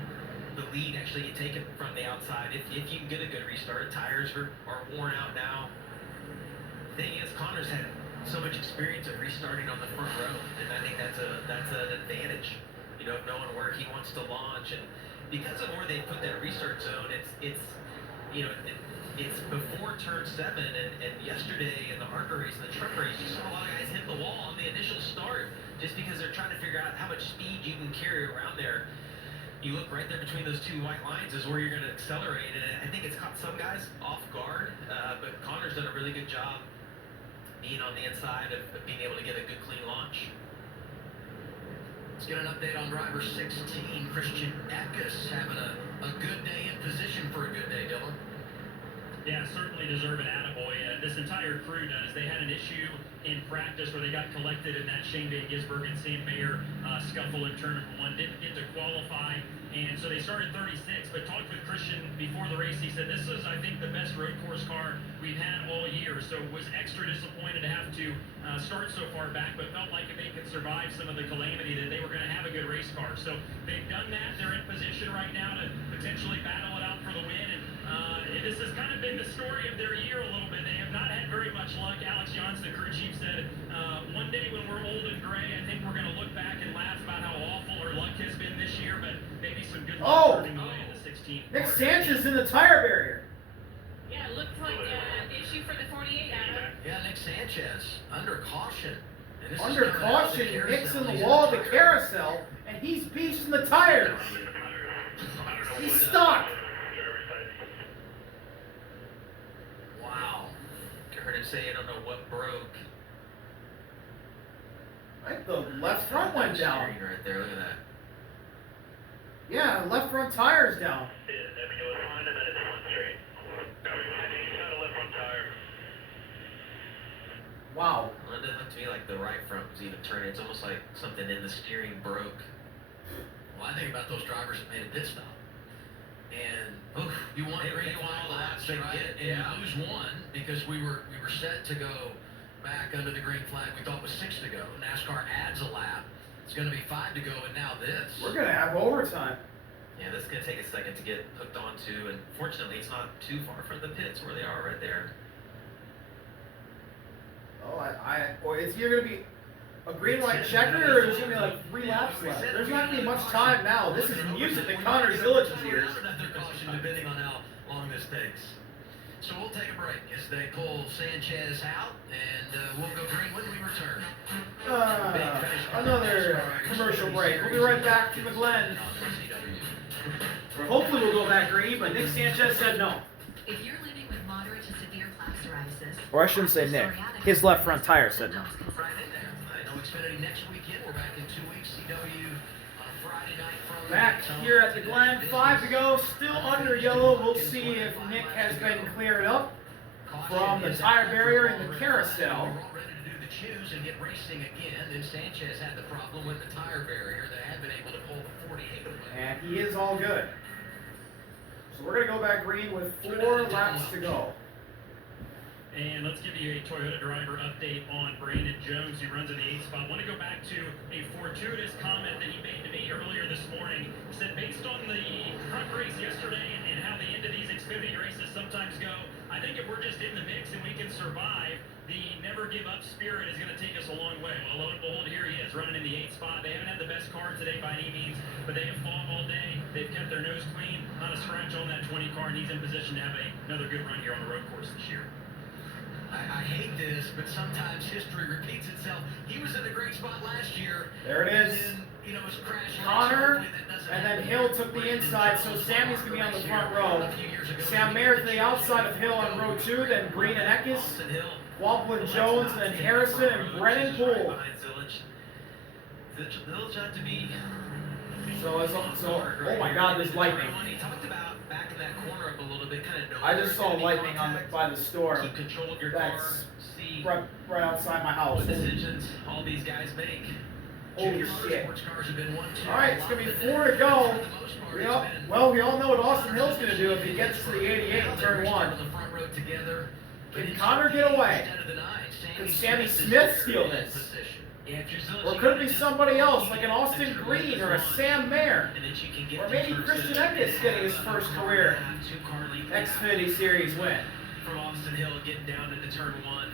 the lead actually get taken from the outside. If you can get a good restart, tires are worn out now. The thing is, Connor's had so much experience of restarting on the front row, and I think that's an advantage. Knowing where he wants to launch, and because of where they put that restart zone, it's before turn 7, and yesterday in the ARCA race and the truck race, you saw a lot of guys hit the wall on the initial start just because they're trying to figure out how much speed you can carry around there. You look right there between those 2 white lines is where you're going to accelerate, and I think it's caught some guys off guard, but Connor's done a really good job being on the inside of being able to get a good clean launch. Let's get an update on driver 16, Christian Eckes, having a good day in position for a good day, Dylan. Yeah, certainly deserve an attaboy. This entire crew does. They had an issue in practice where they got collected in that Shane Van Gisbergen and Sam Mayer scuffle in turn number 1. Didn't get to qualify, and so they started 36, but talked with Christian before the race. He said, this is, I think, the best road course car we've had all year, so was extra disappointed to have to start so far back, but felt like if they could survive some of the calamity that they were going to have a good race car. So they've done that. They're in position right now to potentially battle it out for the win, and this has kind of been the story of their year a little bit. They have not had very much luck. Alex Johnson, the crew chief, said, one day when we're old and gray, I think we're going to look back and laugh about how awful our luck has been this year, but maybe some good luck turning away in the 16th. Nick Sanchez in the tire barrier. Yeah, it looks like an issue for the 48, Adam. Yeah, Nick Sanchez, under caution. And this is Under coming out of caution, carousel. Nick's in He's the wall of the the tire. carousel, and he's beaching the tires. He's stuck. Wow. I heard him say, I don't know what broke. I think the left front went down. Steering right there, look at that. Yeah, left front tire's down. Wow. Well, it doesn't look to me like the right front was even turning. It's almost like something in the steering broke. Well, I think about those drivers that made a pit stop. And you want all the laps, they right? get, And yeah. you lose one because we were set to go back under the green flag. We thought was 6 to go. NASCAR adds a lap. It's going to be 5 to go, and now this. We're going to have overtime. Yeah, this is going to take a second to get hooked onto, and fortunately it's not too far from the pits where they are right there. Oh, boy, it's either going to be a green light checker, or there's going to be like 3 laps left? There's not going to be much time now. This is music to Connor Zilisch's ears. Another caution depending on how long this takes. So we'll take a break as they pull Sanchez out, and we'll go green when we return. Another commercial break. We'll be right back to the Glen. Hopefully we'll go back green, but Nick Sanchez said no. If you're living with moderate to severe plaque psoriasis, Or I shouldn't say Nick. His left front tire said no. Right in there. I know Xfinity next weekend. We're back in 2 weeks. CW on Friday night from Back here at the Glen, 5 to go, still under yellow. We'll see if Nick has been cleared up from the tire barrier in the carousel. We're all ready to do the choose and get racing again. And Sanchez had the problem with the tire barrier. They have been able to pull the 48 away. And he is all good. So we're going to go back green with 4 laps to go. And let's give you a Toyota driver update on Brandon Jones, who runs in the 8th spot. I want to go back to a fortuitous comment that he made to me earlier this morning. He said, based on the front race yesterday and how the end of these Xfinity races sometimes go, I think if we're just in the mix and we can survive, the never give up spirit is going to take us a long way. Well, lo and behold, here he is running in the 8th spot. They haven't had the best car today by any means, but they have fought all day. They've kept their nose clean, not a scratch on that 20 car, and he's in position to have another good run here on the road course this year. I hate this, but sometimes history repeats itself. He was in a great spot last year. There it is. And then, was crashing. Connor, and then Hill took the inside, so Sammy's going to be on the front row. Sam Mayer to the outside of Hill on row 2, then Green and Eckes, Wampel and Jones, and then Harrison and Brennan Poole. Zilisch had to be. Oh my God, there's lightning. He talked about backing that corner up a little bit, kind of. I just saw lightning by the store. Keep control of your car. See right outside my house. what decisions all these guys make. Holy shit. Sports cars have been 1-2. Alright, it's going to be 4 to go. Well, we all know what Austin Hill's going to do if he gets to the 88 in turn 1. Can Connor get away? Can Sammy Smith steal this? Or could it be somebody else, like an Austin Green or a Sam Mayer? Or maybe Christian Eckes getting his first career Xfinity Series win. From Austin Hill getting down into turn 1.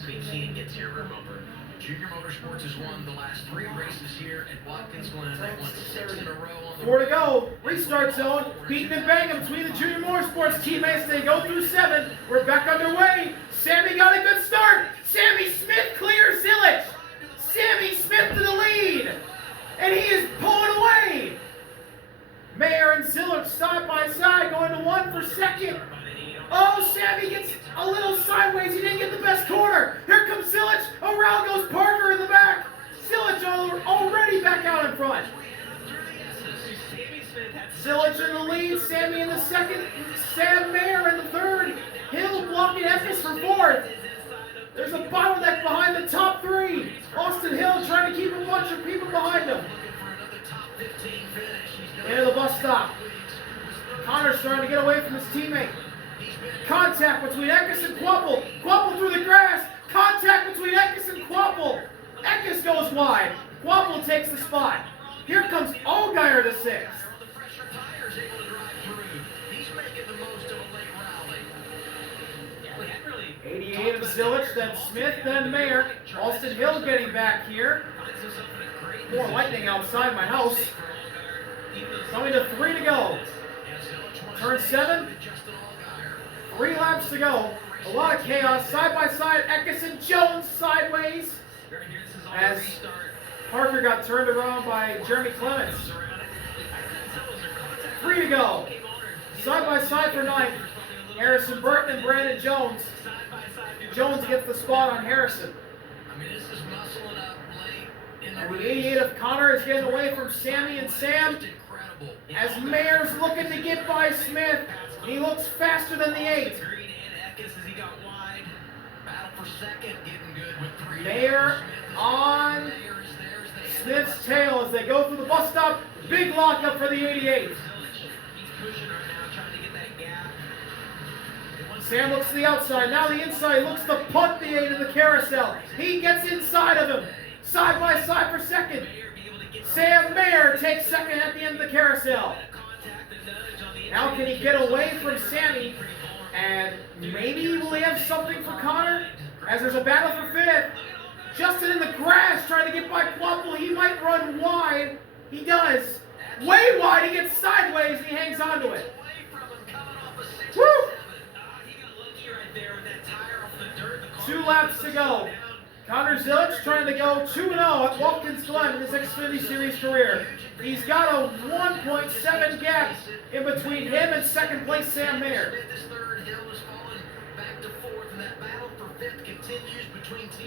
So he can't get to your rear bumper. Junior Motorsports has won the last 3 races here at Watkins Glen. They won 6 in a row on the 4 to go. Restart zone. Beating and banging between the Junior Motorsports teammates. They go through 7. We're back underway. Sammy got a good start. Sammy Smith clears Zilisch. Sammy Smith to the lead. And he is pulling away. Mayer and Zilisch side by side going to 1 for second. Oh, Sammy gets a little sideways. He didn't get the best corner. Here comes Zilisch. Around goes Parker in the back. Zilisch already back out in front. Zilisch in the lead. Sammy in the second. Sam Mayer in the third. Hill blocking Eckes for 4th. There's a bottleneck behind the top 3. Austin Hill trying to keep a bunch of people behind him. Into the bus stop. Connor's trying to get away from his teammate. Contact between Eckes and Quapple. Quapple through the grass. Contact between Eckes and Quapple. Eckes goes wide. Quapple takes the spot. Here comes Allgaier to 6th. 88 of Zilisch, then Smith, then Mayer. Austin Hill getting back here. More lightning outside my house. Coming to 3 to go. Turn 7. 3 laps to go. A lot of chaos. Side by side, Eckes and Jones sideways. As Parker got turned around by Jeremy Clements. 3 to go. Side by side for 9th. Harrison Burton and Brandon Jones. Jones gets the spot on Harrison. And the 88 of Connor is getting away from Sammy and Sam. As Mayer's looking to get by Smith. He looks faster than the 8. Mayer on Smith's tail as they go through the bus stop. Big lockup for the 88. Sam looks to the outside. Now the inside looks to punt the 8 in the carousel. He gets inside of him. Side by side for second. Sam Mayer takes second at the end of the carousel. Now can he get away from Sammy? And maybe will he have something for Connor? As there's a battle for 5th. Justin in the grass trying to get by Quapple. He might run wide. He does. Way wide. He gets sideways and he hangs onto it. Woo! He got lucky right there with that tire off the dirt. The car 2 laps to go. Connor Zilisch trying to go 2-0 at Watkins Glen in his Xfinity Series career. He's got a 1.7 gap in between him and second place Sam Mayer.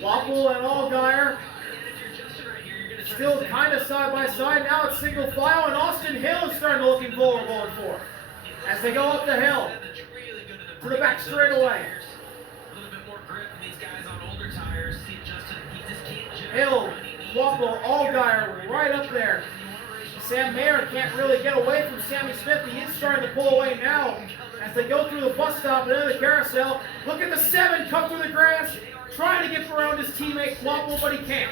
Waffle and Allgaier still kind of side by side. Now it's single file, and Austin Hill is starting to look vulnerable and forth as they go up the hill to the back straightaway. A little bit more grip than these guys on older tires. See Justin, he just can't Hill, Waffle, Allgaier right up there. Sam Mayer can't really get away from Sammy Smith. He is starting to pull away now as they go through the bus stop and into the carousel. Look at the 7 come through the grass, trying to get around his teammate Quapple, but he can't.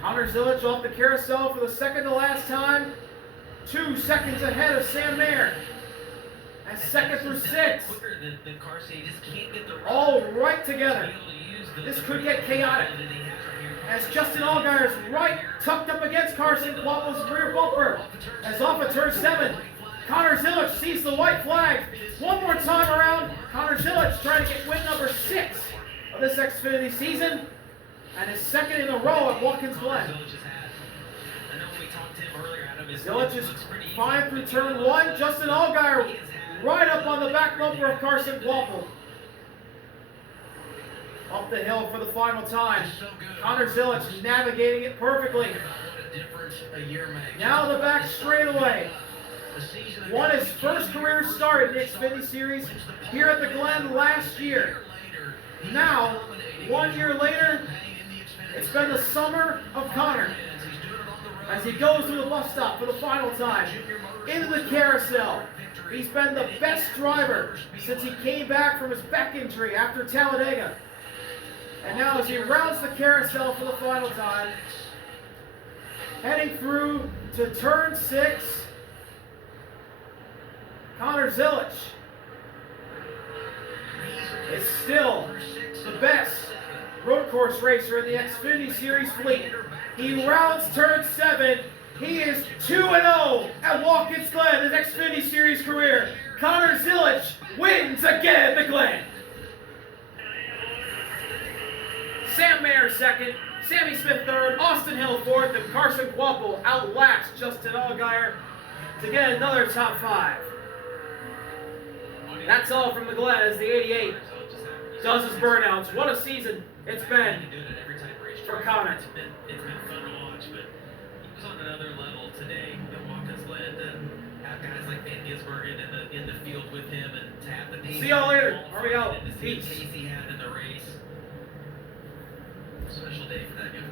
Connor Zilisch off the carousel for the second to last time. 2 seconds ahead of Sam Mayer. As second through 6. All right together. This could get chaotic. As Justin Allgaier's right tucked up against Carson Quapple's rear bumper. As off of turn 7. Connor Zilisch sees the white flag. One more time around. Connor Zilisch trying to get win number 6 of this Xfinity season. And his second in a row at Watkins Glen. Zilisch is fine through turn 1. Justin Allgaier right up on the back bumper of Carson Quapple. Up the hill for the final time. Connor Zilisch navigating it perfectly. Now the back straightaway. Won his first career start in the Xfinity Series here at the Glen last year. Now, 1 year later, it's been the summer of Connor. As he goes through the bus stop for the final time, into the carousel. He's been the best driver since he came back from his back injury after Talladega. And now as he rounds the carousel for the final time, heading through to turn 6, Connor Zilisch is still the best road course racer in the Xfinity Series fleet. He rounds turn 7. He is 2-0 at Watkins Glen in his Xfinity Series career. Connor Zilisch wins again at the Glen. Sam Mayer second, Sammy Smith third, Austin Hill fourth, and Carson Quapple outlasts Justin Allgaier to get another top 5. That's all from the Glen as the 88 does his burnouts. What a season it's been for Connor. It's been fun to watch, but he was on another level today at Watkins Glen to have guys like Van Gisbergen in the field with him and to have the pace. See y'all later. Are we out? And to see the Peace. pace he had in the race. Special day for that young